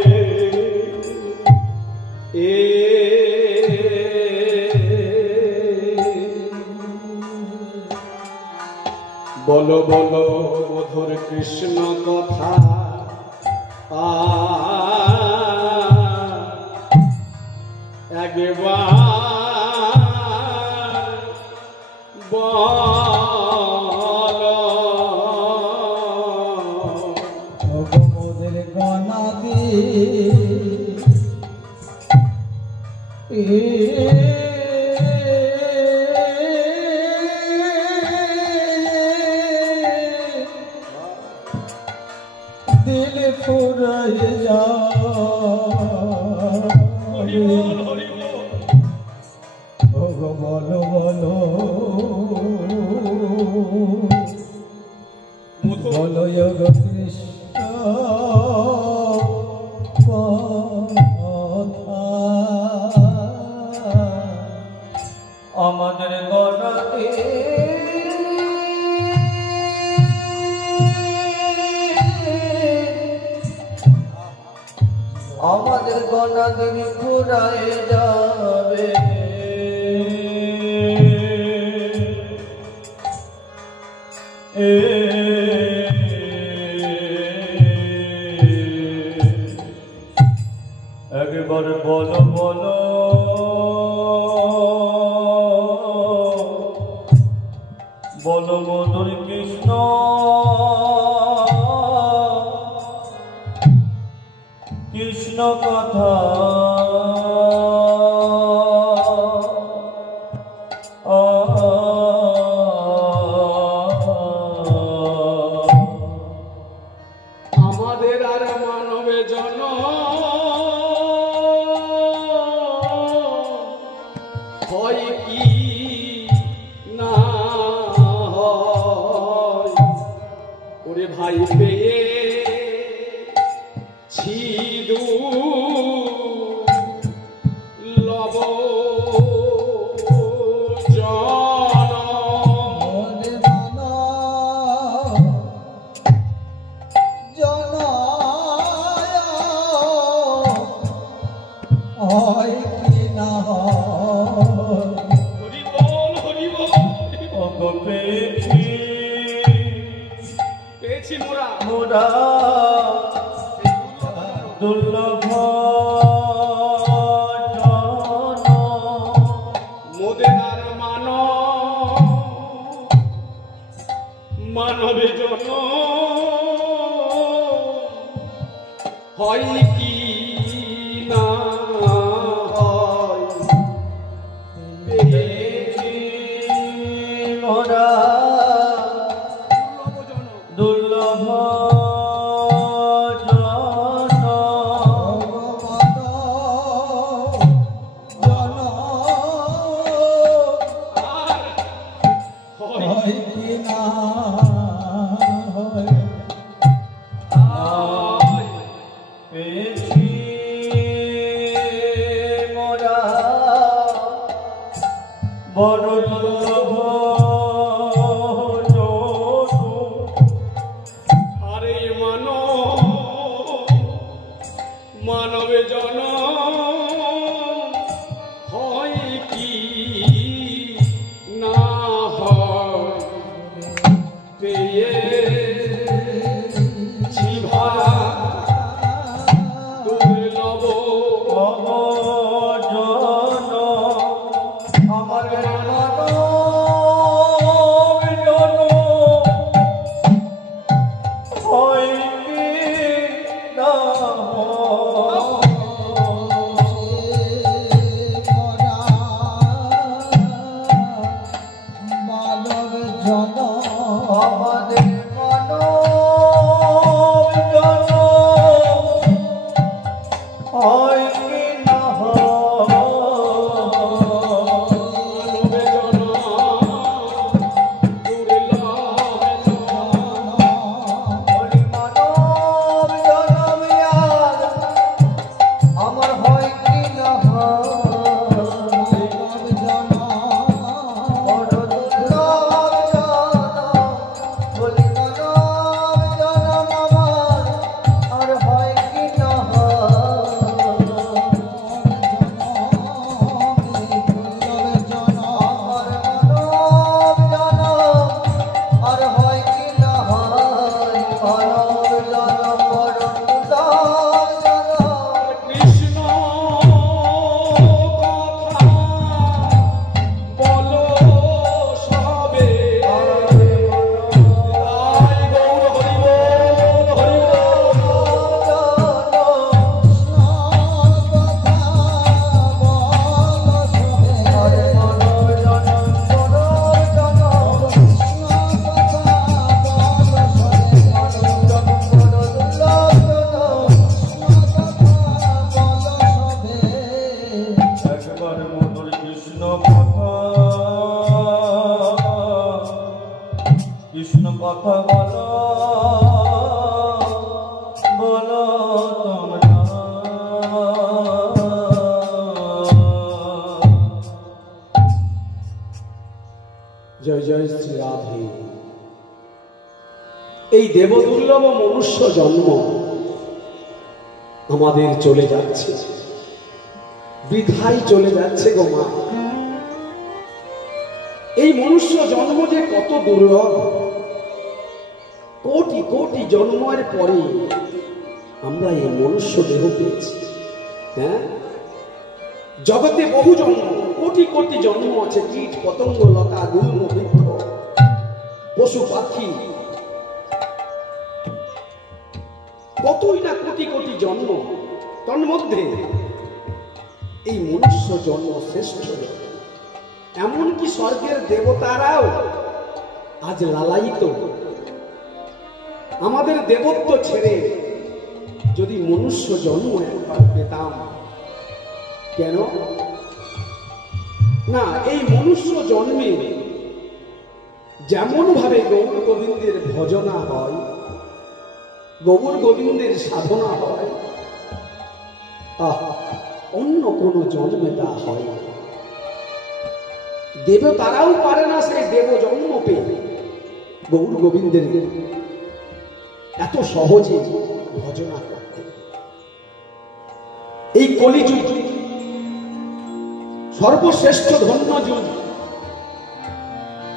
এ বলো বলো মধুর কৃষ্ণ কথা একবার মোদের গণাদি দিল ফুরায় যা বলো বলো বলো যোগ কৃষ্ণ কথা আমাদের গনা দিন ফুরায়ে যাবে একবার বলো বলো বলো মধুর কৃষ্ণ কৃষ্ণ কথা আমাদের আর মানবে জন হয় কি না হয় ওরে ভাই পেয়ে ছিদু লব মনে মানা জনায় হয় কি না হয় হরি বল হরি বল অঙ্গ পেয়েছি পেয়েছি মোরা মোরা দুর্লভ জন মোদের আর মানবে জন হয় কি না হয় পেয়েছি মোরা দুর্লভ জন হয় কি না পেয়েছি মোরা বড় দুর্লভ আরে মানবে জন হয় কি না হয় পেয়েছি ভাড়া দুর্লভ জন আমার মানব জন হয় কি না হয় মানব জন আমাদের মানব জন হয় কি না হয় মানবে জন দুর্লভ হরি মানব জনম ইয়ার আমার হয় কি না হয় বড় দুর্লভ জন হরি মানব জনম আমার আর হয় কি না আমার মানব জনম আর হয় কি না হয় মানব জনম বড় দুর্লভ জনম কৃষ্ণ কথা বলো সবে তাই গৌর হরি বল হরি বল একবার মধুর কৃষ্ণ কথা কৃষ্ণ কথা বলো বলো তোমরা জয় জয় শ্রী রাধে। এই দেবদুর্লভ মনুষ্য জন্ম আমাদের চলে যাচ্ছে, বৃথাই চলে যাচ্ছে গো মা। এই মনুষ্য জন্ম যে কত দুর্লভ, কোটি কোটি জন্মের পরে আমরা এই মনুষ্য দেহ পেয়েছি। হ্যাঁ, জগতে বহু জন্ম, কোটি কোটি জন্ম আছে, কীট পতঙ্গ লতা গুল্ম বৃক্ষ পশু পাখি, কতই না কোটি কোটি জন্ম। তন্মধ্যে এই মনুষ্য জন্ম শ্রেষ্ঠ। এমনকি স্বর্গের দেবতারাও আজ লালায়িত। আমাদের দেবত্ব ছেড়ে যদি মনুষ্য জন্ম একবার পেতাম, কেন না এই মনুষ্য জন্মে যেমন ভাবে গৌর গোবিন্দের ভজনা হয়, গৌর গোবিন্দের সাধনা হয়, অন্য কোন জন্মে তা হয় না। দেবতারাও পারে না সেই দেব জন্ম পেয়ে গৌর গোবিন্দের এত সহজে ভজনা করতে। এই কলিযুগ সর্বশ্রেষ্ঠ ধন্য যুগ।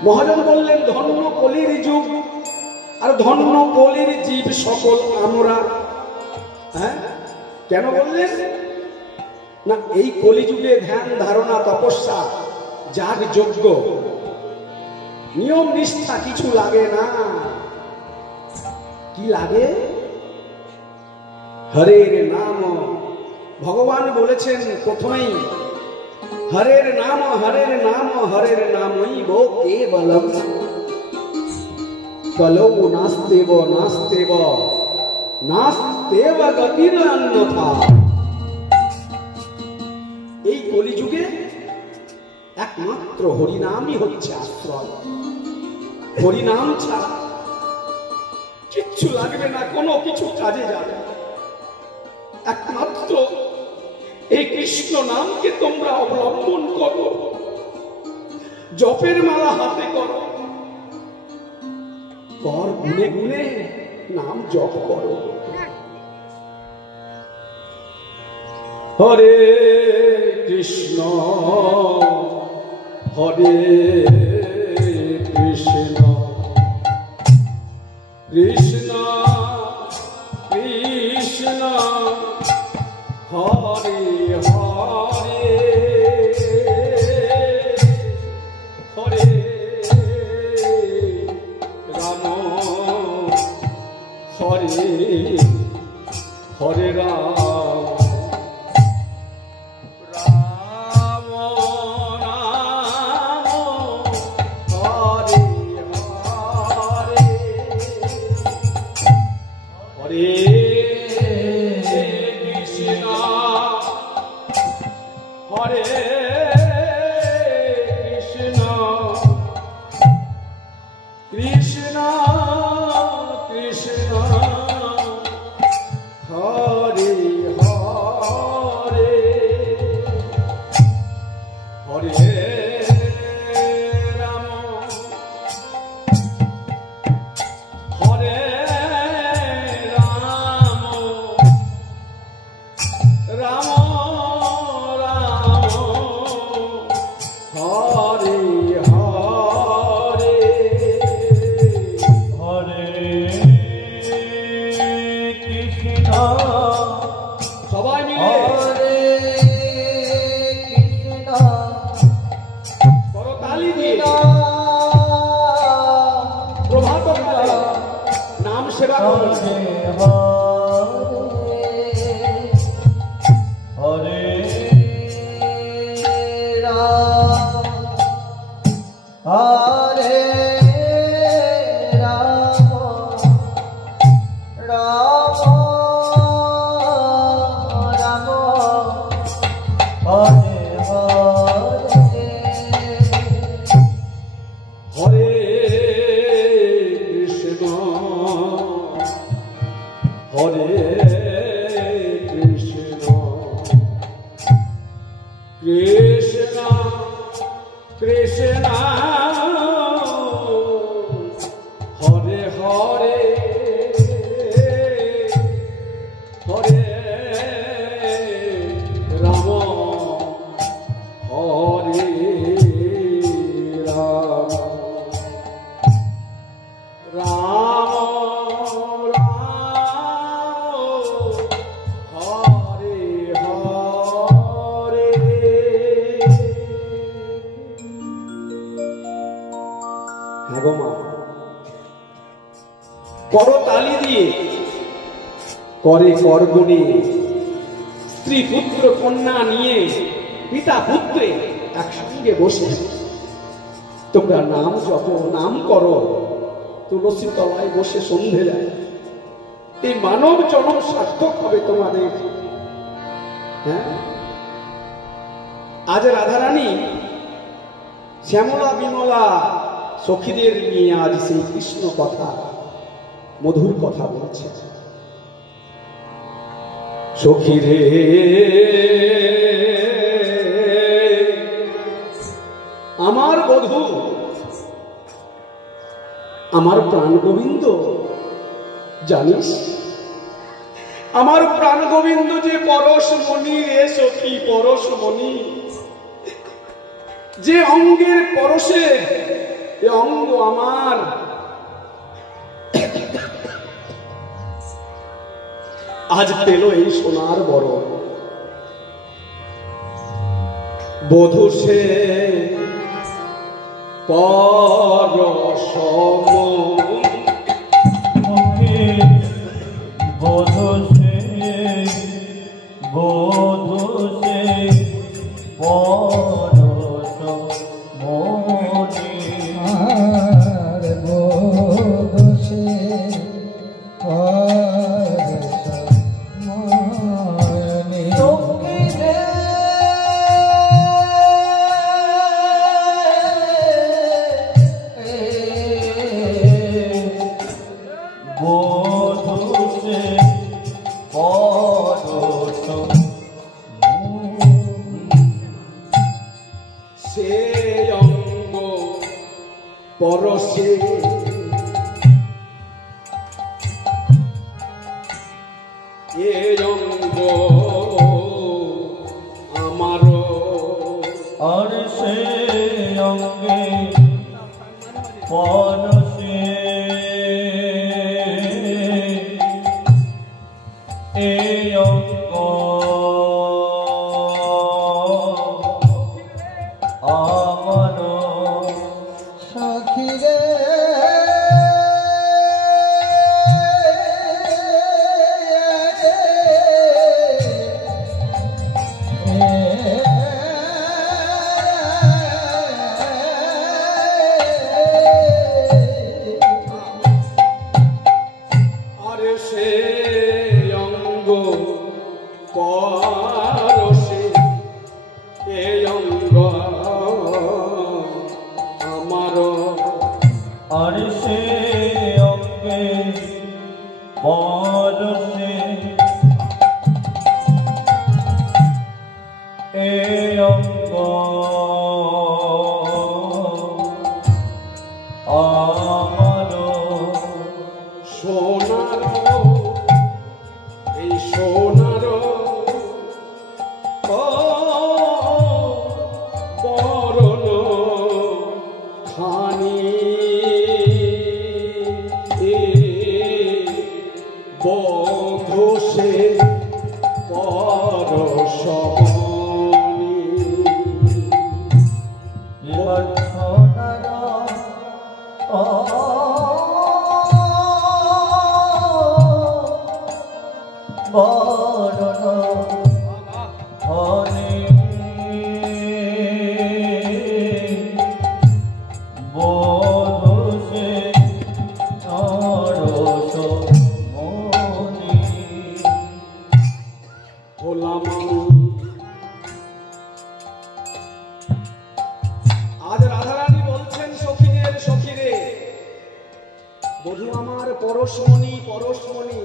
মহাজন বললেন ধন্য কলির যুগ, আর ধন্য কলির জীব সকল আমরা। হ্যাঁ, কেন বললেন না? এই কলিযুগে ধ্যান ধারণা তপস্যা যাগ যজ্ঞ নিয়ম নিষ্ঠা কিছু লাগে না। কি লাগে? হরের নাম। ভগবান বলেছেন প্রথমেই, হরের নাম হরের নাম হরের নামই বো কেবলম কলৌ নাস্তেব নাস্তেব নাস্তেব গতির অন্যথা। এই কলিযুগে একমাত্র হরিনামই হচ্ছে আশ্রয়। হরিনাম ছাড়া কিচ্ছু লাগবে না, কোনো কিছু কাজে যাবে না। একমাত্র এই কৃষ্ণ নামকে তোমরা অবলম্বন করো, জপের মালা হাতে করো, কর গুনে গুনে নাম জপ করো। হরে কৃষ্ণ হরে কৃষ্ণ কৃষ্ণ কৃষ্ণ হরে হরে হরে রাম হরে হরে রাম রাম রাম হরে হরে হরে হরে কৃষ্ণ কৃষ্ণ কৃষ্ণ হরে হরে হরে রাম হরে রাম রাম হরে হরে হরে কৃষ্ণ সবাই মিলে হরে কৃষ্ণ করতালি দিয়ে প্রভাত কালে নাম সেবা করুন। হরে হরে রাম রাম রাম হরে হরে হরে কৃষ্ণ হরে কৃষ্ণ কৃষ্ণ কৃষ্ণ হরে হরে হরে করতালি দিয়ে করে করগুণে স্ত্রী পুত্র কন্যা নিয়ে পিতা পুত্রে একসঙ্গে বসে তোমরা নাম জপ নাম করো, তুলসী তলায় বসে সন্ধে যায়। এই মানব জনম সার্থক হবে তোমাদের। হ্যাঁ, আজ রাধারানী শ্যামলা বিমলা সখীদের নিয়ে আজ সেই কৃষ্ণ কথা মধুর কথা বলছে। সখীরে আমার বধূ, আমার প্রাণ গোবিন্দ, জানিস আমার প্রাণ গোবিন্দ যে পরশমণি রে সখী, পরশমণি, যে অঙ্গের পরশে এ অঙ্গ আমার আজ পেল এই সোনার বড়। বধূ সে পরশম পরশে এ অঙ্গ আমার, আর সে অঙ্গে পরশে এ অঙ্গ আমার। সখীরে আরে সে অঙ্গ পরশে এ অঙ্গ আমার, আর সে অঙ্গে পরশে এ অঙ্গ আমার। সোনার এই সোনার বরণ খানি বধূ সে পরশমণি। এবার আজ রাধারানী বলছেন সখীদের, সখীরে বধূ আমার পরশমণি, পরশমণি।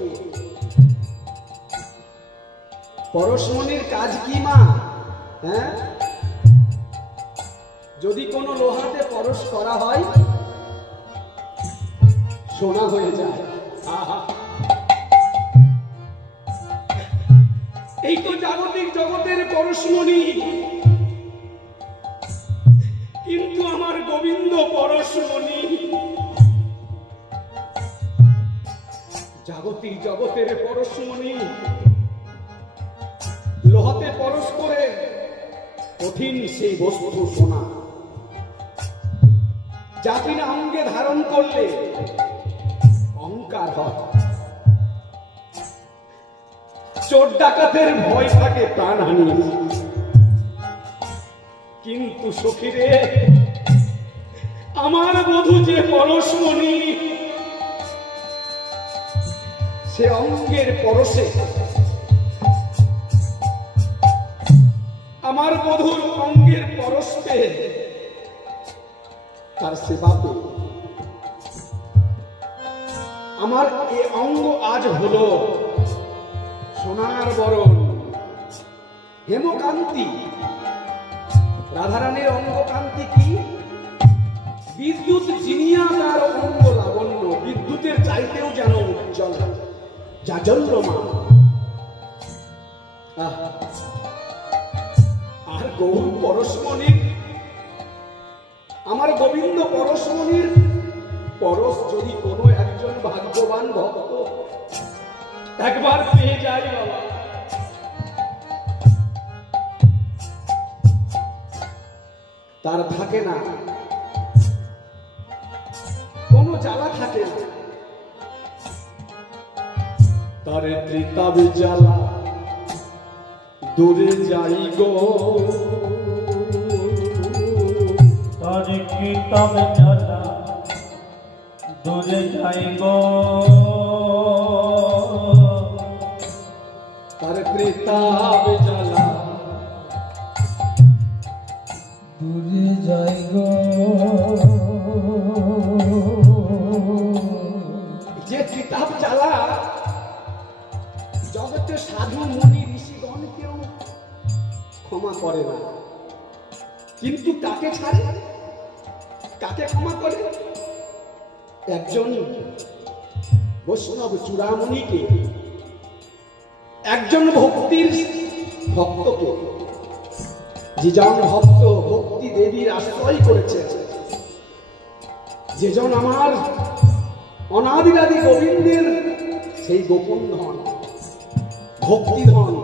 পরশমণির কাজ কি মা? হ্যাঁ, যদি কোনো লোহাতে পরশ করা হয় সোনা হয়ে যায়। আহা, এই তো জাগতিক জগতের পরশমণি, কিন্তু আমার গোবিন্দ পরশমণি। জাগতিক জগতের পরশমণি লোহাতে পরশ করে কঠিন সেই বস্তু সোনা, যা কিনা অঙ্গে ধারণ করলে অহংকার দরকার হয়। চোর ডাকাতের ভয় থাকে প্রাণহানি, কিন্তু সখীরে আমার বধূ যে পরশমণি, সে অঙ্গের পরশে, আমার বধূর অঙ্গের পরশ পেয়ে তার সেবা পেয়ে আমার এ অঙ্গ আজ হলো সোনার বরণ। হেমকান্তি, রাধারানীর অঙ্গকান্তি কি? বিদ্যুৎ জিনিয়া তার অঙ্গ লাবণ্য, বিদ্যুতের চাইতেও যেন উজ্জ্বল জাজল্যমান। আর গৌর পরশমণির, আমার গোবিন্দ পরশমণির পরশ যদি কোনো একজন ভাগ্যবান ভক্ত একবার পেয়ে যায় বাবা, তার থাকে না, কোনো জ্বালা থাকে না। তার ত্রিতাব জ্বালা দূরে যাই গো, তার ত্রিতাব জ্বালা দূরে যাই গো, তার ত্রিতাব জ্বালা দূরে যাই গো। যে ত্রিতাব জ্বালা জগতে সাধু মুনি ঋষিগণ কেউ ক্ষমা করে না, কিন্তু কাকে ছাড়ে, কাকে ক্ষমা করে? একজন বৈষ্ণব চূড়ামণিকে, একজন ভক্তির ভক্তকে, যেজন ভক্ত ভক্তি দেবীর আশ্রয় করেছে, যেজন আমার অনাদিরাদি গোবিন্দের সেই গোপন ধন, ভক্তি ধন,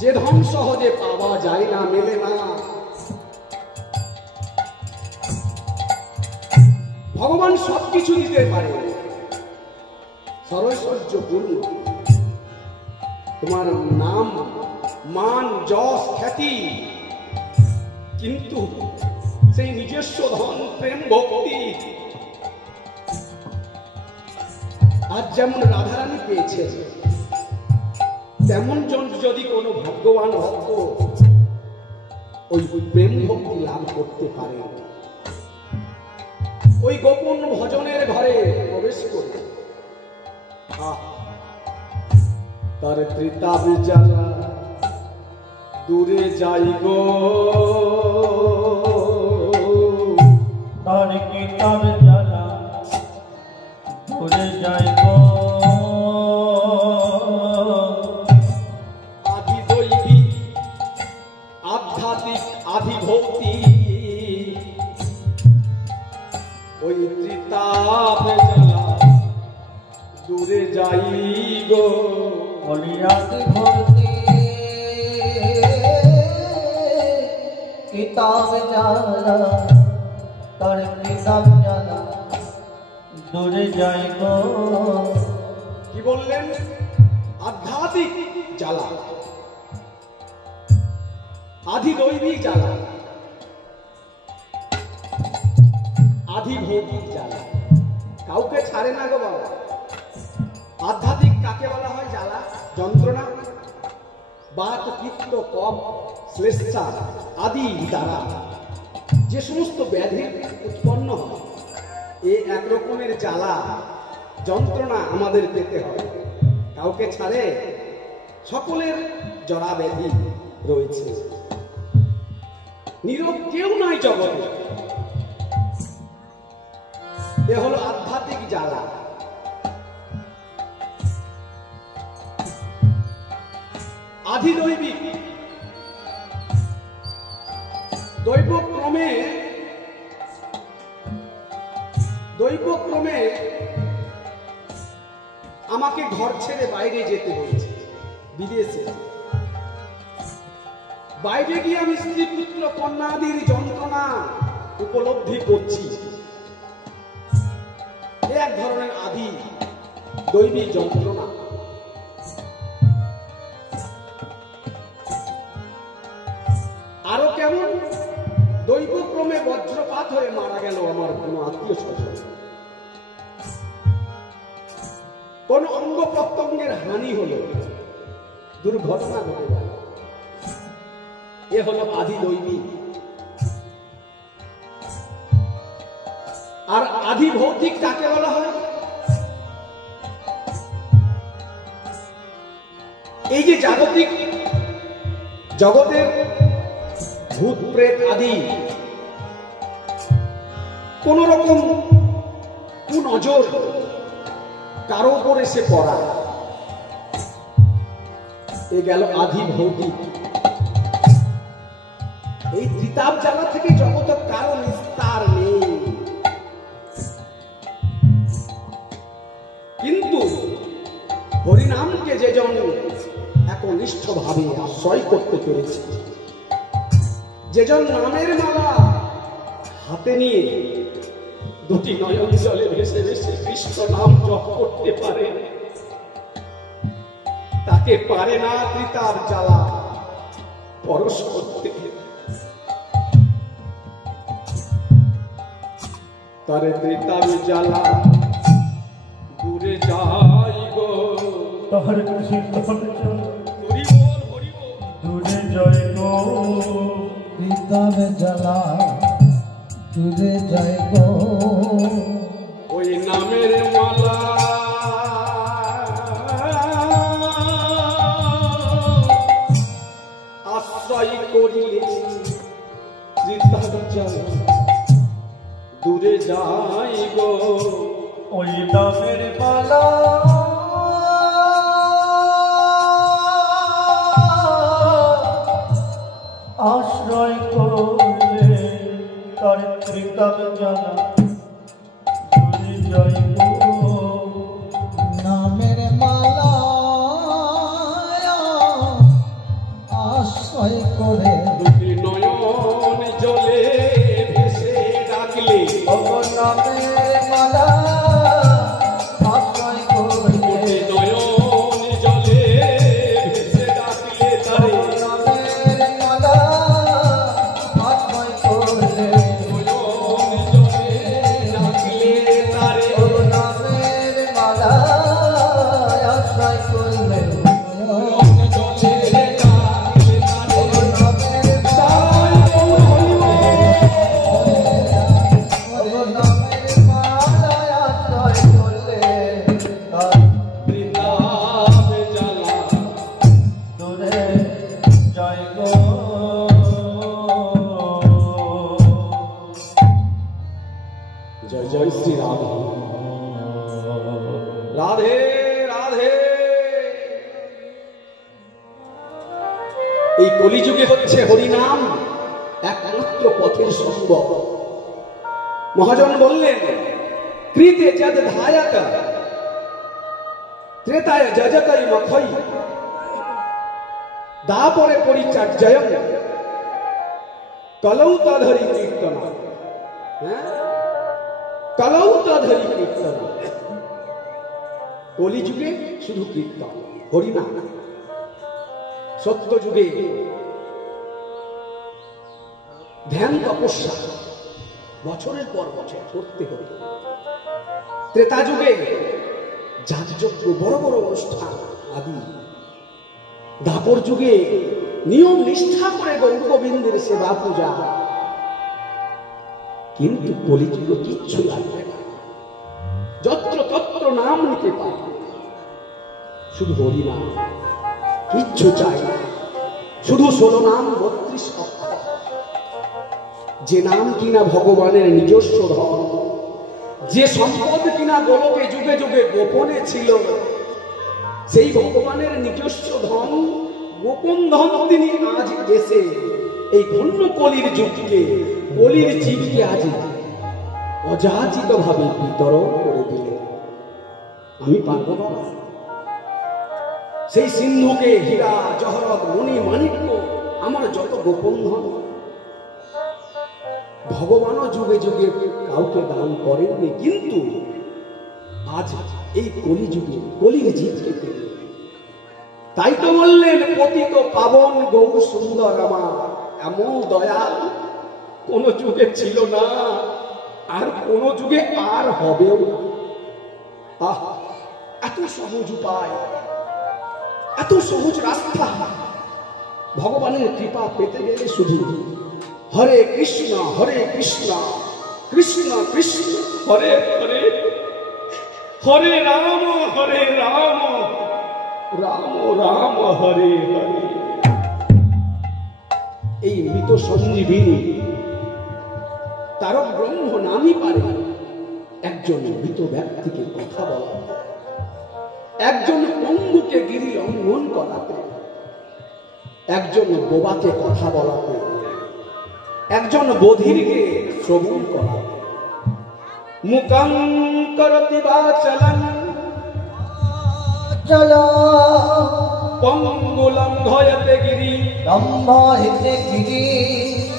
যে ধন সহজে পাওয়া যায় না, মেলে না। ভগবান সবকিছু দিতে পারে, সরৈশ্বর্য পূর্ণ, তোমার নাম, মান, যশ, খ্যাতি, কিন্তু সেই নিজস্ব ধন, প্রেম, ভক্তি আজ যেমন রাধারানী পেয়েছে, তেমন যদি কোনো ভাগ্যবান ভক্ত ওই প্রেম ভক্তি লাভ করতে পারে, ওই গোপন ভজনের ঘরে প্রবেশ করে, তার ত্রিতাব জ্বালা দূরে যাই গো, তার ত্রিতাব জ্বালা দূরে যাই গো, আধি দৈবিক আধ্যাত্মিক আধি ভক্তি, ওই ত্রিতাব জ্বালা দূরে যাই গো। বলিয়াতে ভক্তি কিতাব জ্বালা, তার কিতাব জ্বালা দূরে যাই গো, কি বললেন? আধ্যাত্মিক জ্বালা, আধি দৈবিক জ্বালা, আধি ভৌতিক জ্বালা, কাউকে ছাড়ে না গো বাবা। আধ্যাত্মিক কাকে বলা হয়? জ্বালা, যন্ত্রণা, বাত, পিত্ত, কফ, শ্লেষ্মা আদি দ্বারা যে সমস্ত ব্যাধি উৎপন্ন হয়, এ এক রকমের জ্বালা, যন্ত্রণা আমাদের পেতে হয়। কাউকে ছাড়ে? সকলের জড়া ব্যাধি রয়েছে, নীরব কেউ নাই জগতে। এ হলো আধ্যাত্মিক জ্বালা। আধিদৈবিক, দৈবক্রমে আমাকে ঘর ছেড়ে বাইরে যেতে হয়েছে, বিদেশে। বাইরে গিয়ে আমি স্ত্রী পুত্র কন্যাদির যন্ত্রণা উপলব্ধি করছি। এক ধরনের আধি দৈবী যন্ত্রণা। আরো কেমন দৈবক্রমে বজ্রপাত হয়ে মারা গেল আমার কোনো আত্মীয় স্বজন, কোন অঙ্গ প্রত্যঙ্গের হানি হলো, দুর্ঘটনা ঘটে গেল। এ হলো আদি দৈবী। আর আদি ভৌতিক কাকে বলা হয়? এই যে জাগতিক জগতের ভূত প্রেত আদি কোন রকম কুনজর কারো উপর এসে পড়া, এ গেল আদি ভৌতিক। এই ত্রিতাপ জ্বালা থেকে জগৎ কারো নিস্তার নেই। কিন্তু হরিনামকে যেজন একনিষ্ঠ ভাবে আশ্রয় করতে পেরেছে, যেজন নামের মালা হাতে নিয়ে দুটি নয়ন জলে ভেসে ভেসে কৃষ্ণ নাম জপ করতে পারে, তাকে পারে না ত্রিতাপ জ্বালা পরশ করতে। তারে ত্রিতাপ জ্বালা দূরে যাই গো, তাহার কৃষ্ণ হরি বল হরি বল, দূরে জয় গো, ত্রিতাপ জ্বালা দূরে যায় গো, ওই নামের মালা আশ্রয় করিলে ত্রিতাপ জ্বালা দূরে যাই গো। ওই নামের মালা আশ্রয় করলে তার ত্রিতাপ জ্বালা দূরে যায় গো। নামের মালা আশ্রয় করে দুটি নয়ন জলে ভেসে ডাকলে, নামের মালা আশ্রয় করে দুটি নয়ন জলে ভেসে ডাকলে তারে, নামের মালা আশ্রয় করলে নয়ন জলে ডাকলে তারে, নামের মালা আশ্রয় করলে নয়ন জলে ডাকলে তারে। নামের তাই বল হরি বল, নামের মালা আশ্রয় করলে ত্রিতাপ জ্বালা দূরে জয় গো। জয় জয় শ্রী রাধে রাধে রাধে। এই কলিযুগে হচ্ছে হরিনাম একমাত্র পথের সঙ্গ। মহাজন বললেন, কৃতে যদ ধায়াত ত্রেতায় যজতই মখই দাপরে পরিচর্যয়ম কলৌ তধরি কীর্তন। হ্যাঁ, কলৌ তধরি কীর্তন। কলিযুগে শুধু কীর্তন হরিনাম, সত্য যুগে ধ্যান তপস্যা বছরের পর বছর করতে হবে। ত্রেতা যুগে যাগযজ্ঞ বড় বড় অনুষ্ঠান আদি। দাপর যুগে নিয়ম নিষ্ঠা করে গৌর গোবিন্দের সেবা পূজা। কিন্তু কলিযুগে কিচ্ছু লাগবে না, যত্র তত্র নাম নিতে পারে, শুধু হরি নাম, কিচ্ছু চাই না, শুধু 16 নাম 32 অক্ষর। যে নাম কিনা ভগবানের নিজস্ব ধন, যে সম্পদ কিনা গোলকে যুগে যুগে গোপনে ছিল, সেই ভগবানের নিজস্ব ধন, গোপন ধন তিনি আজ এসে এই ধন্য কলির যুগকে, কলির জীবকে আজ অযাচিত ভাবে বিতরণ করে দিলেন। আমি পারব বাবা? সেই সিন্ধুকে হীরা জহরত মণি মাণিক্য আমার যত গোপন ধন ভগবানও যুগে যুগে কাউকে দান করেননি। কিন্তু আজ এই কলিযুগে কলির জিতকে পেল। তাই তো বললেন পতিত পাবন গৌর সুন্দর আমার, এমন দয়াল কোন যুগে ছিল না, আর কোন যুগে আর হবেও না। আহ, এত সহজ উপায়, এত সহজ রাস্তা। ভগবানের কৃপা পেতে গেলে শুধু হরে কৃষ্ণ কৃষ্ণ কৃষ্ণ হরে হরে, হরে রাম রাম রাম হরে হরে। এই মৃত সঞ্জীবিনী তারক ব্রহ্ম নামই পারে একজন মৃত ব্যক্তিকে কথা বলাতে, একজন পঙ্গুকে গিরি লঙ্ঘন করাতে, একজন বোবাকে কথা বলাতে, একজন বধিরকে শ্রবণ করাতে। মুকাং করতি বাচলং চলো পঙ্গুলং ধয়তে গিরি লম্বহিতে গিরি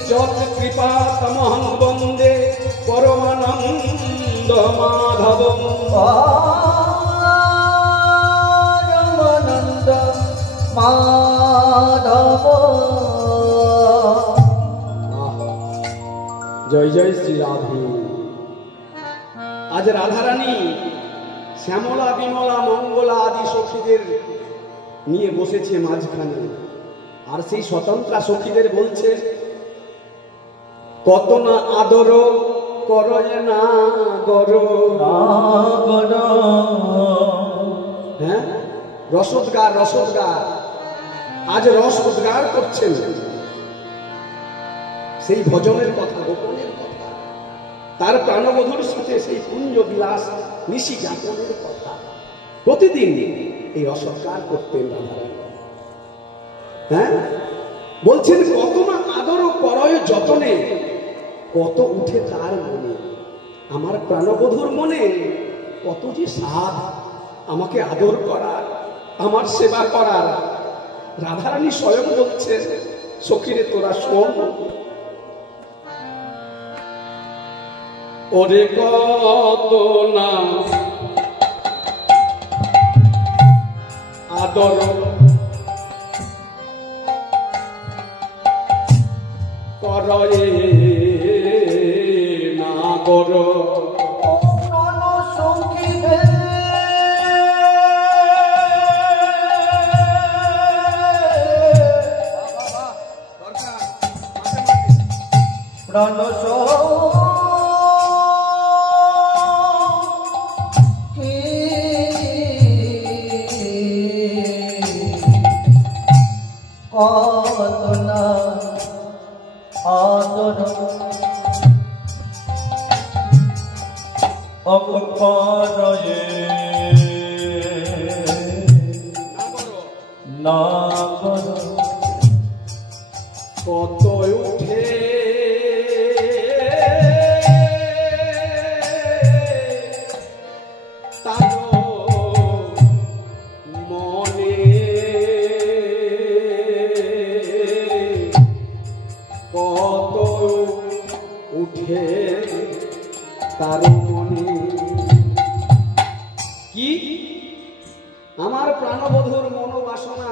যৎ কৃপা তমহং বন্দে পরমানন্দ মাধবং। পরমানন্দ মাধব। জয় জয় শ্রী রাধে। আজ রাধারানী শ্যামলা বিমলা মঙ্গলা আদি সখীদের নিয়ে বসেছে মাঝখানে, আর সেই স্বতন্ত্রা সখীদের বলছে কত না আদর করয় না গর। হ্যাঁ, রসোদ্গার রসোদ্গার, আজ রস উদ্গার করছেন সেই ভজনের কথা, গোপনের কথা, তার প্রাণবধূর সাথে সেই কুঞ্জ বিলাস নিশি যাপনের কথা। প্রতিদিন এই রসোদ্গার করতেন রাধারানী। হ্যাঁ, বলছেন কত না আদর করয় যতনে, কত উঠে তার মনে, আমার প্রাণবধূর মনে কত যে সাধ আমাকে আদর করার, আমার সেবা করার। রাধারানী স্বয়ং বলছেন সখীরে তোরা শোন, ওরে কত না আদর করয়ে না গর। প্রাণ কত না আদর অপরয়ে না করো, কত উঠে তার মনে, কত উঠে তার মনে। কি আমার প্রাণবধূর মনোবাসনা,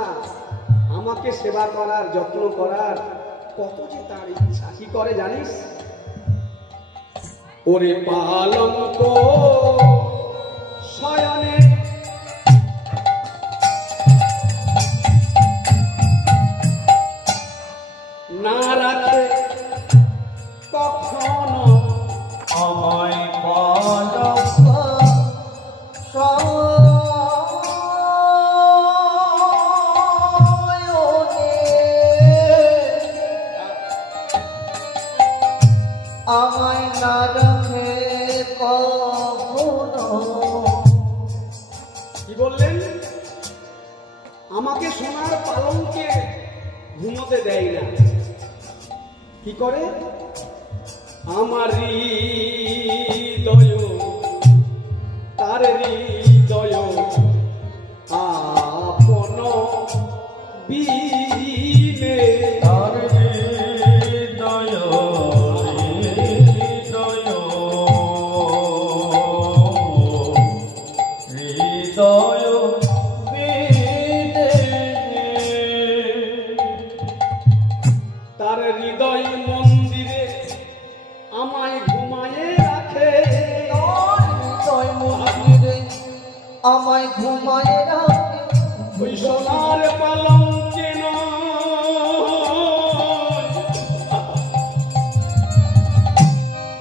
আমাকে সেবা করার, যত্ন করার কত যে তার ইচ্ছা। কি করে জানিস? ওরে পালঙ্ক শয়নে না রাখে কখনো আমায় পালো আমায় না রাখে কখনো। কি বললেন? আমাকে সোনার পালঙ্কে ঘুমোতে দেয় না। কি করে? আমার হৃদয় তার হৃদয় আপন বিনে, তার হৃদয় হৃদয় তার হৃদয় মন্দিরে আমায় ঘুমায়ে রাখে, হৃদয় মন্দিরে আমায় ঘুমায়ে রাখে, ওই সোনার পালঙ্কে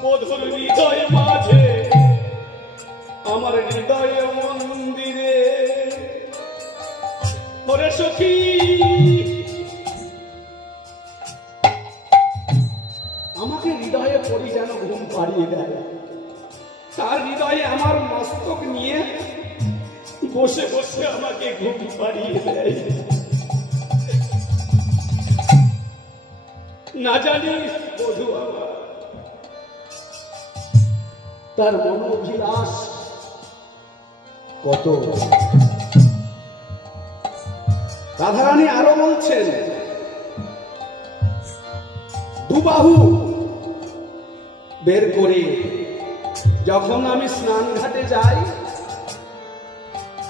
বধুর হৃদয় মাঝে আমার হৃদয় মন্দিরে। ওরে সখী আমাকে হৃদয়ে পড়ি যেন ঘুম পাড়িয়ে দেয়, তার হৃদয়ে আমার মস্তক নিয়ে বসে বসে আমাকে ঘুম পাড়িয়ে দেয়। না জানি বধূ আমার তার মনোভিলাস কত। রাধারানী আরো বলছেন, দুবাহু বের করে যখন আমি স্নান ঘাটে যাই,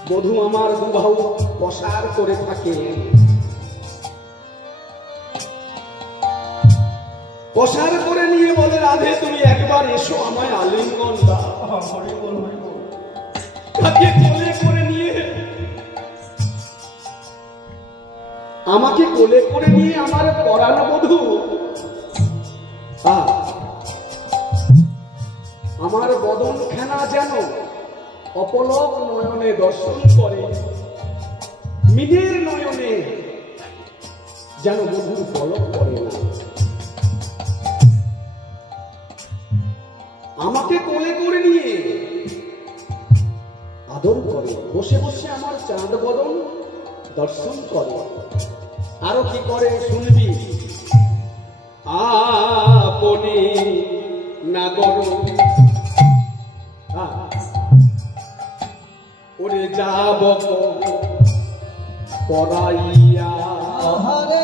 বধূ আমার দুবাহু প্রসার করে থাকে। প্রসার করে নিয়ে বলে, রাধে তুমি একবার এসো, আমায় আলিঙ্গন দাও। তাকে কোলে করে নিয়ে আমাকে কোলে করে নিয়ে আমার পরাণ বধূ আমার বদন খানা যেন অপলক নয়নে দর্শন করে, মিনের নয়নে যেন বধূর পলক করে না। আমাকে কোলে করে নিয়ে আদর করে, বসে বসে আমার চাঁদ বদন দর্শন করে। আরো কি করে শুনবি, আপনি নাগর ওরে যাব পড়াইয়া, আহারে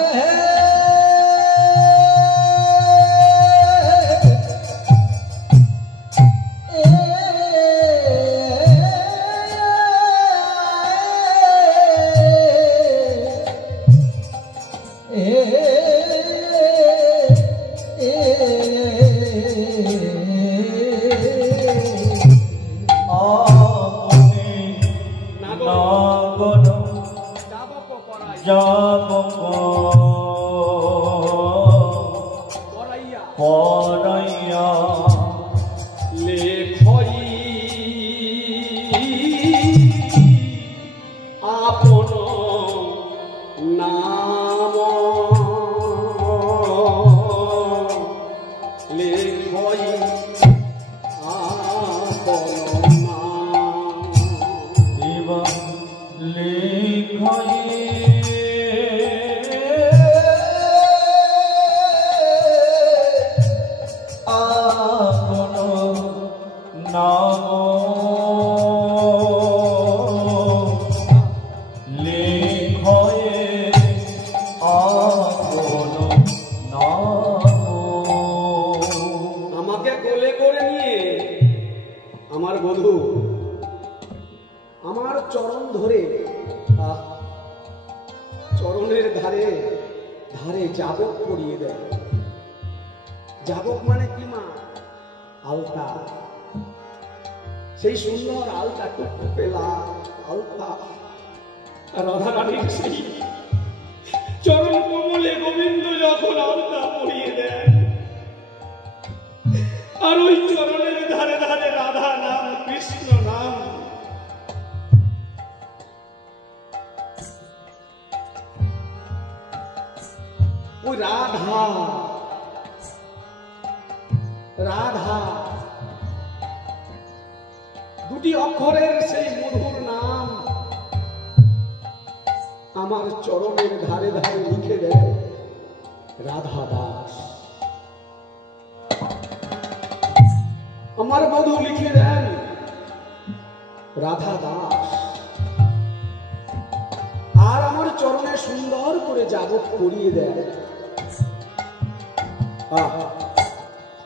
চরণের ধারে ধারে জাবক পরিয়ে দেয়। জাবক মানে কি মা? আলতা, সেই সুন্দর আলতা, টুকটুকে লাল আলতা। রাধারানীর সেই চরণ কমলে গোবিন্দ যখন আলতা পরিয়ে দেন, আর ওই চরণের ধারে ধারে রাধা নাম, কৃষ্ণ নাম, ওই রাধা রাধা দুটি অক্ষরের সেই মধুর নাম আমার চরণের ধারে ধারে লিখে দেয় রাধা দাস। আমার বধূ লিখে দেন রাধা দাস, আর আমার চরণে সুন্দর করে জাবক করিয়ে দেন,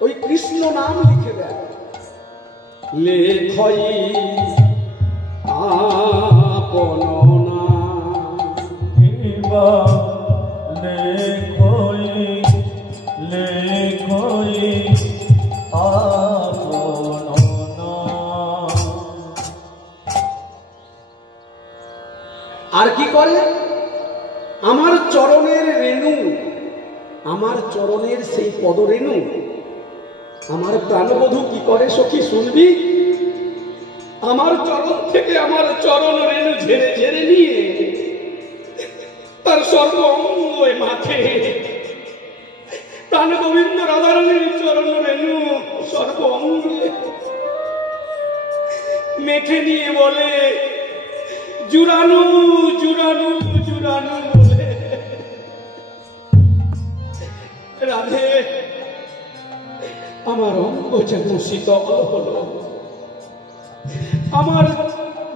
ওই কৃষ্ণ নাম লিখে দেন। লেখই আপন নাম, লেখই লেখই আপন নাম। আর কি করে? আমার চরণের রেণু, আমার চরণের সেই পদরেণু আমার প্রাণবধূ কি করে সখী শুনবি? আমার চরণ থেকে আমার চরণ রেণু ঝেড়ে ঝেড়ে নিয়ে তার সর্ব অঙ্গ মাখে। প্রাণ গোবিন্দ রাধারানীর চরণ রেণু সর্ব অঙ্গে মেখে নিয়ে বলে, জুড়ানু জুড়ানু জুড়ানু বলে, রাধে আমার অঙ্গ যেন শীতল হলো, আমার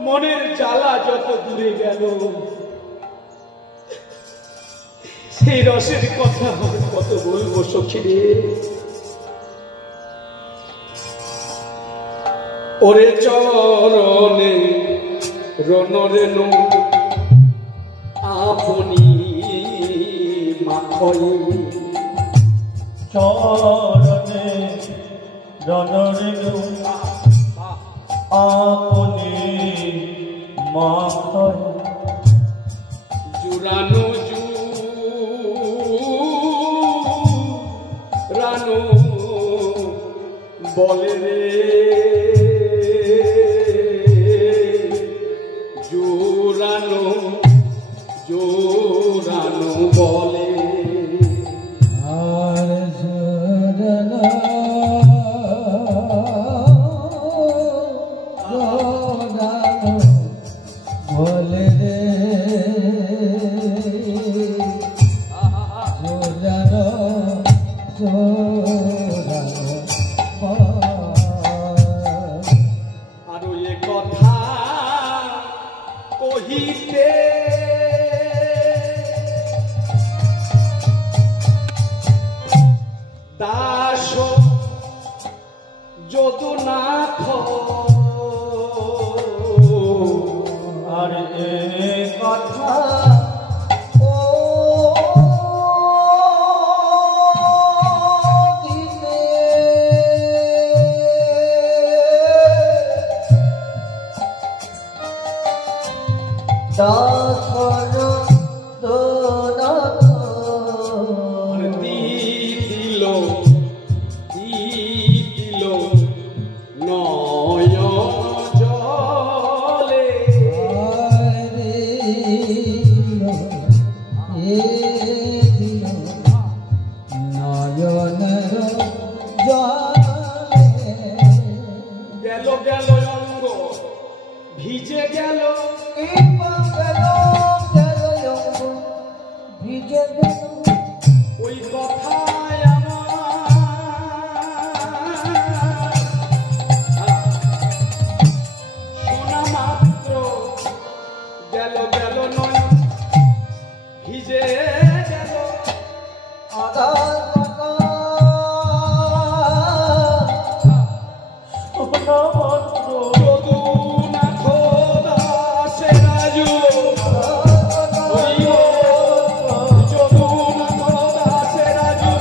মনের জ্বালা যত দূরে গেল। সেই রসের কথা আমার কত বলবো সখী রে। ওরে চরণে রণরেণু আপনি মাখয়ে, চরণে রণরেণু আপনি মাখয়, জুড়ানো জুড়ানো বলে রে, জুড়ানো জুড়ানো বলে। আর জোরানো জোরানো বলে রে, জোরানো জোরানো আরো এ কথা কহিতে দাস যদুনাথ, আর এ কথা দিল নয়ন জলে, গেল গেল অঙ্গ ভিজে গেল, ওই কথায় শোনা মাত্র গেল গেল নয়ন ভিজে গেল, শোনামাত্র যদুনাথ দাসে রাজু, যদুনাথ দাসে রাজু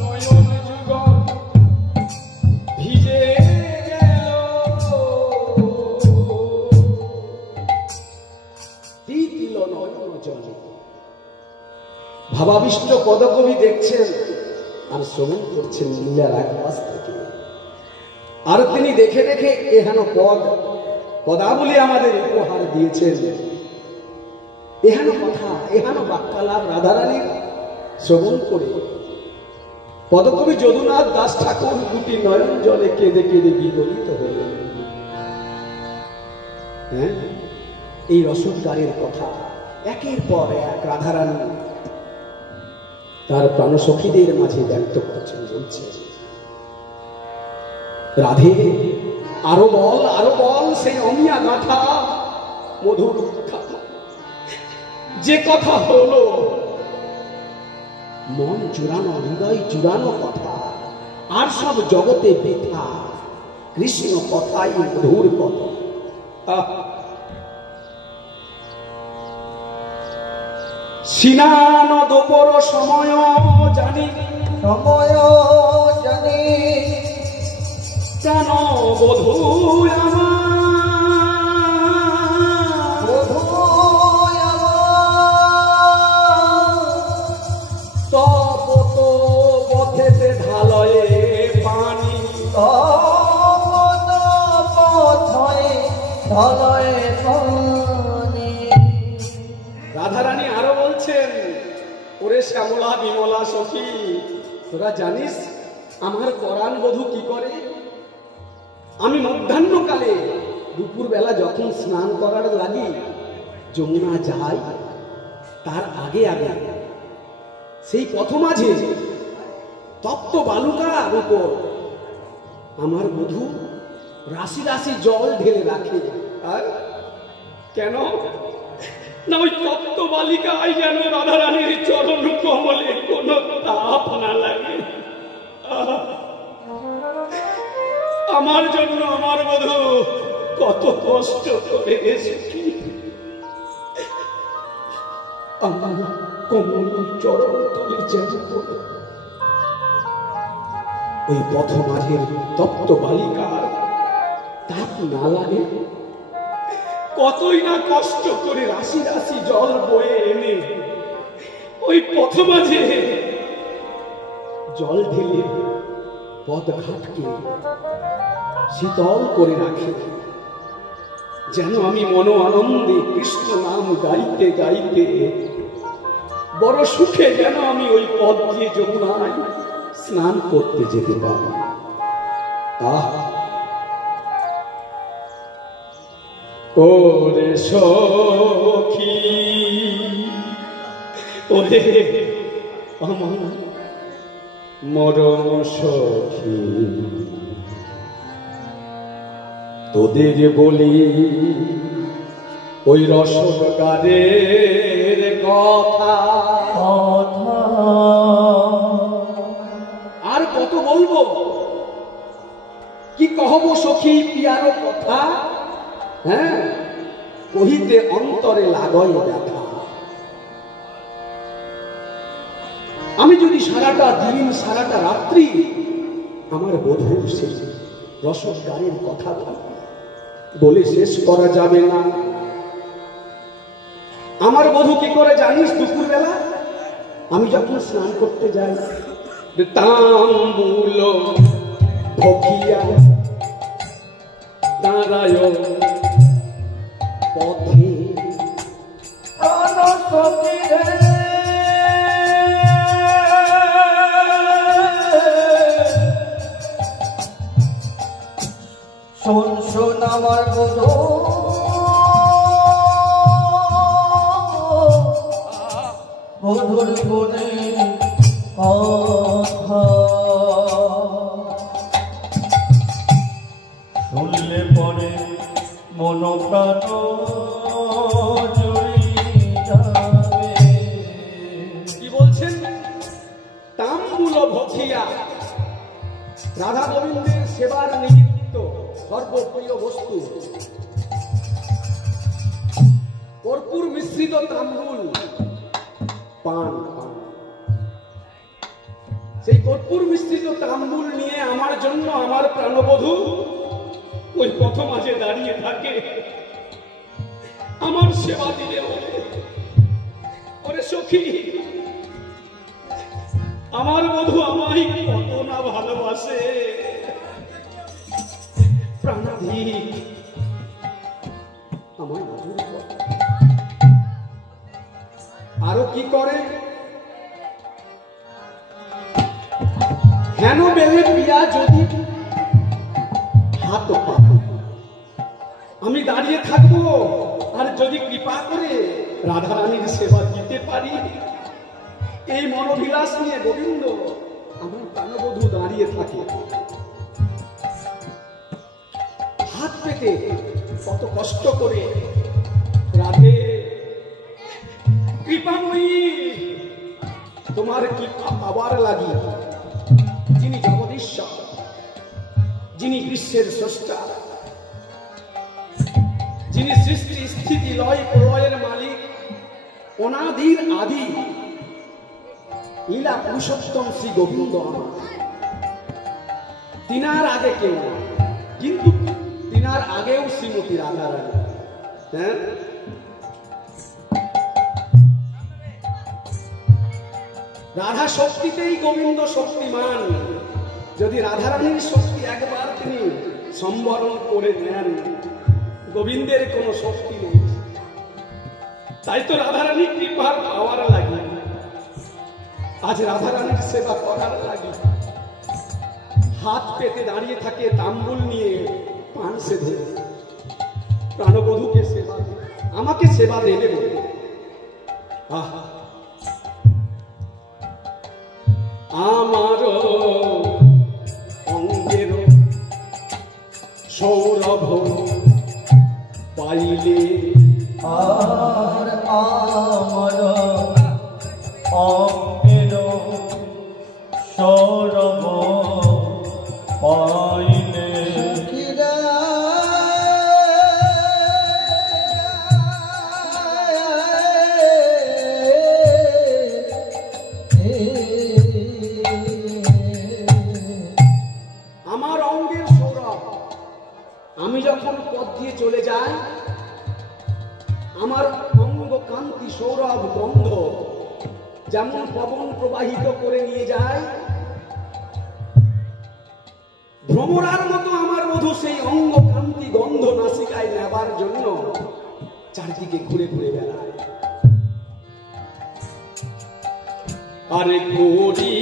নয়ন যুগ ভিজে গেল। দিল নয়ন জলে। ভাবাবিষ্ট পদকবি দেখছেন আর শ্রবণ করছেন লীলার এক পাশ থেকে। আর তিনি দেখে দেখে এহেন পদাবলী আমাদের উপহার দিয়েছেন। এহেন কথা, এহেন বাক্যালাপ রাধারানীর শ্রবণ করে পদকবি যদুনাথ দাস ঠাকুর দুটি নয়ন জলে কেঁদে কেঁদে বিগলিত হলেন। হ্যাঁ, এই রসোদ্গারের কথা একের পর এক রাধারানী তার প্রাণসখীদের মাঝে ব্যক্ত করছেন, বলছে, রাধে আরো বল সেই অমিয়া গাথা, মধুর কথা, যে কথা হলো মন জুড়ানো, হৃদয় জুড়ানো কথা, আর সব জগতে বৃথা, কৃষ্ণ কথাই মধুর কথা। সিনান দুপুর সময় জানি সময় জানি কেন বধূ আমার বধূ তপত পথেতে ঢালয়ে পানি পথয়ে ঢলয়ে পানি। রাধারানী আরো বলছেন, ওরে শ্যামলা বিমলা সখী, তোরা জানিস আমার পরাণ বধূ কি করে? আমি মধ্যাহ্নকালে দুপুরবেলা যখন স্নান করার লাগি যমুনা যাই, তার আগে আগে সেই পথ মাঝে তপ্ত বালুকার উপর আমার বধূ রাশি রাশি জল ঢেলে রাখে। আর কেন না, ওই তপ্ত বালিকায় যেন রাধারানীর চরণ কমলে কোনো তাপ না লাগে। আমার জন্য আমার বধূ কত কষ্ট করে এসেছি, আমার কমল চরণ তলে যেন ওই পথ মাঝের তপ্ত বালিকার তাপ না লাগে। কতই না কষ্ট করে রাশি রাশি জল বয়ে এনে ওই পথ মাঝে জল ঢেলে পথঘাটকে শীতল করে রাখে, যেন আমি মন আনন্দে কৃষ্ণ নাম গাইতে গাইতে বড় সুখে যেন আমি ওই পথ দিয়ে যমুনায় স্নান করতে যেতে পারি। ওরে সখী, ওরে আমার মরম সখী, তোদের বলি ওই রসগারের কথা। আর কত বলবো, কি কহব সখী পিয়ার কথা, হ্যাঁ কহিতে অন্তরে লাগয় ব্যথা। আমি যদি সারাটা দিন সারাটা রাত্রি আমার বধূর সেই রসগারের কথা বলে শেষ করা যাবে না। আমার বধূ কি করে জানিস? দুপুরবেলা আমি যখন স্নান করতে যাই, তাম্বুল ভকিয়া দাঁড়ায় পথে শোন শোন আমার বধূ, বধুর বনে কথা শুনলে পরে মন প্রাণ জুড়িয়ে যাবে। কি বলছেন? তাম্বুল ভকিয়া, রাধা গোবিন্দের সেবার নিমিত্ত সর্বপ্রিয় বস্তু কর্পূর মিশ্রিত তাম্বুল পান। সেই কর্পূর মিশ্রিত তাম্বুল নিয়ে আমার জন্য আমার প্রাণবধূ ওই পথ মাঝে দাঁড়িয়ে থাকে, আমার সেবা দিলে বলে, ওরে সখী, আমার বধূ আমায় কত না ভালোবাসে, প্রাণাধিক আমার বধূর কথা। আরো কি করে? হেন বেলে পিয়া যদি হাত পাবো, আমি দাঁড়িয়ে থাকবো, আর যদি কৃপা করে রাধারানীর সেবা দিতে পারি, এই মনোবিলাস নিয়ে গোবিন্দ আমার প্রাণবধূ দাঁড়িয়ে থাকে, হাত পেতে কত কষ্ট করে, রাধে কৃপাময়ী, তোমার কৃপা পাবার লাগি, যিনি জগদীশ্বর, যিনি বিশ্বের স্রষ্টা, যিনি সৃষ্টি স্থিতি লয় প্রলয়ের মালিক, অনাদির আদি লীলা পুরুষোত্তম শ্রী গোবিন্দ আমার। তিনার আগে কেউ না, কিন্তু তিনার আগেও শ্রীমতী রাধারানী। হ্যাঁ, রাধা শক্তিতেই গোবিন্দ শক্তিমান। যদি রাধারানীর শক্তি একবার তিনি সম্বরণ করে নেন, গোবিন্দের কোনো শক্তি নেই। তাই তো রাধারানী কৃপার পাওয়ার লাগে, আজ রাধারানীর সেবা করার লাগে হাত পেতে দাঁড়িয়ে থাকে, তাম্বুল নিয়ে পান সেধে প্রাণবধূকে সেবা, আমাকে সেবা দেবে বলে। আহা, আমার অঙ্গের সৌরভ পাইলে, আর আমার অঙ্গের সৌরভ পাইলে, আমার অঙ্গের সৌরভ, আমি যখন পথ দিয়ে চলে যাই, আমার অঙ্গ কান্তি সৌরভ গন্ধ যেমন পবন প্রবাহিত করে নিয়ে যায়, ভ্রমরার মতো আমার বধূ সেই অঙ্গ কান্তি গন্ধ নাসিকায় নেবার জন্য চারদিকে ঘুরে ঘুরে বেড়ায়। আরে ঘুরি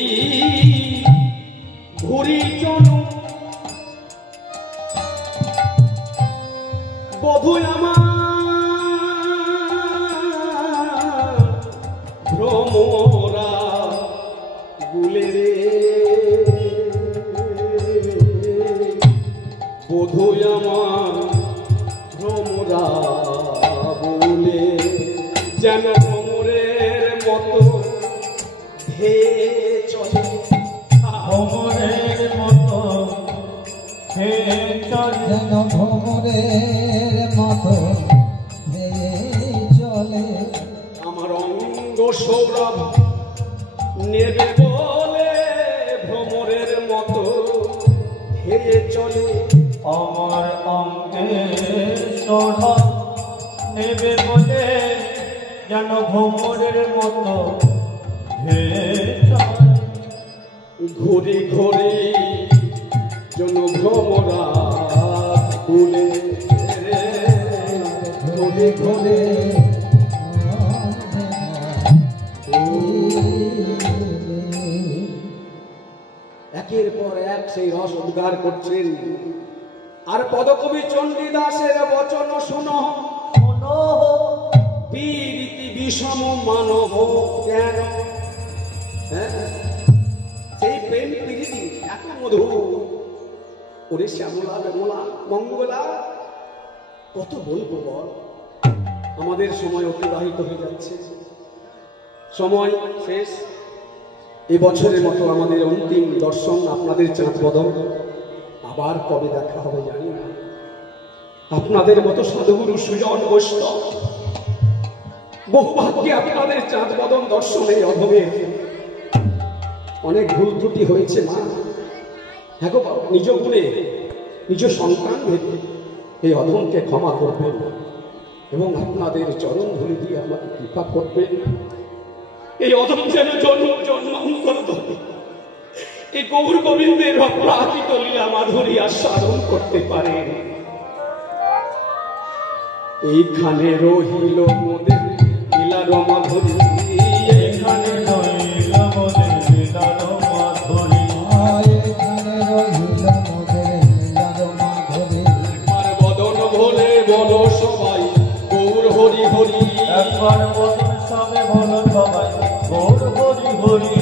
ঘুরি জন বধূ আমার ভ্রমরা গুলে রে, বধূ আমার ভ্রমরা বলে, যেন ভ্রমরের মতো হে চলে, ভ্রমরের মতো হে চলে, যেন ভ্রমরের মতো ভেয়ে চলে। আমার অঙ্গ সৌরভ নেবে বলে ভ্রমরের মতো হেয়ে চলে, আমার অঙ্গে সৌরভ নেবে বলে যেন ভ্রমরের মতো হে চলে, ঘুরি ঘুরি জন ভ্রমরা ভুলে রে, ঘুরি ঘুরে একের পর এক সেই রস উদ্গার করছেন। আর পদকবি চণ্ডীদাসের বচন শুনো, পীরিতি বিষম মানব কেন। হ্যাঁ, সেই প্রেম প্রীতি এত মধুর। ওরে শ্যামলা বেমলা মঙ্গলা, কত বলবো বল। আমাদের সময় অতিবাহিত হয়ে যাচ্ছে, সময় শেষ। এবছরের মতো আমাদের অন্তিম দর্শন আপনাদের চাঁদ বদন। আবার কবে দেখা হবে জানি না। আপনাদের মতো সাধুগুরু সুজন বৈষ্ণব বহু ভাগ্যে আপনাদের চাঁদ বদন দর্শনে অধমে অনেক ভুল ত্রুটি হয়েছে মা। হ্যাঁ গো, নিজ গুণে নিজ সন্তান ভেবে এই অধমকে ক্ষমা করবেন এবং আপনাদের চরণ ধুলি দিয়ে আমাকে কৃপা করবেন। এই অধম যেন জন্ম জন্মান্তর ধরে এই গৌর গোবিন্দের অপ্রাকৃত লীলা মাধুরী আস্বাদন করতে পারে। এইখানে রহিল মোদের লীলার মাধুরী, এখানে রইল মোদের লীলার মাধুরী, এখানে রহিল মোদের লীলার মাধুরী। একবার বদন ভোলে বলো সবাই গৌর হরি হরি, একবার বদন সবে বলো সবাই গৌর হরি হরি।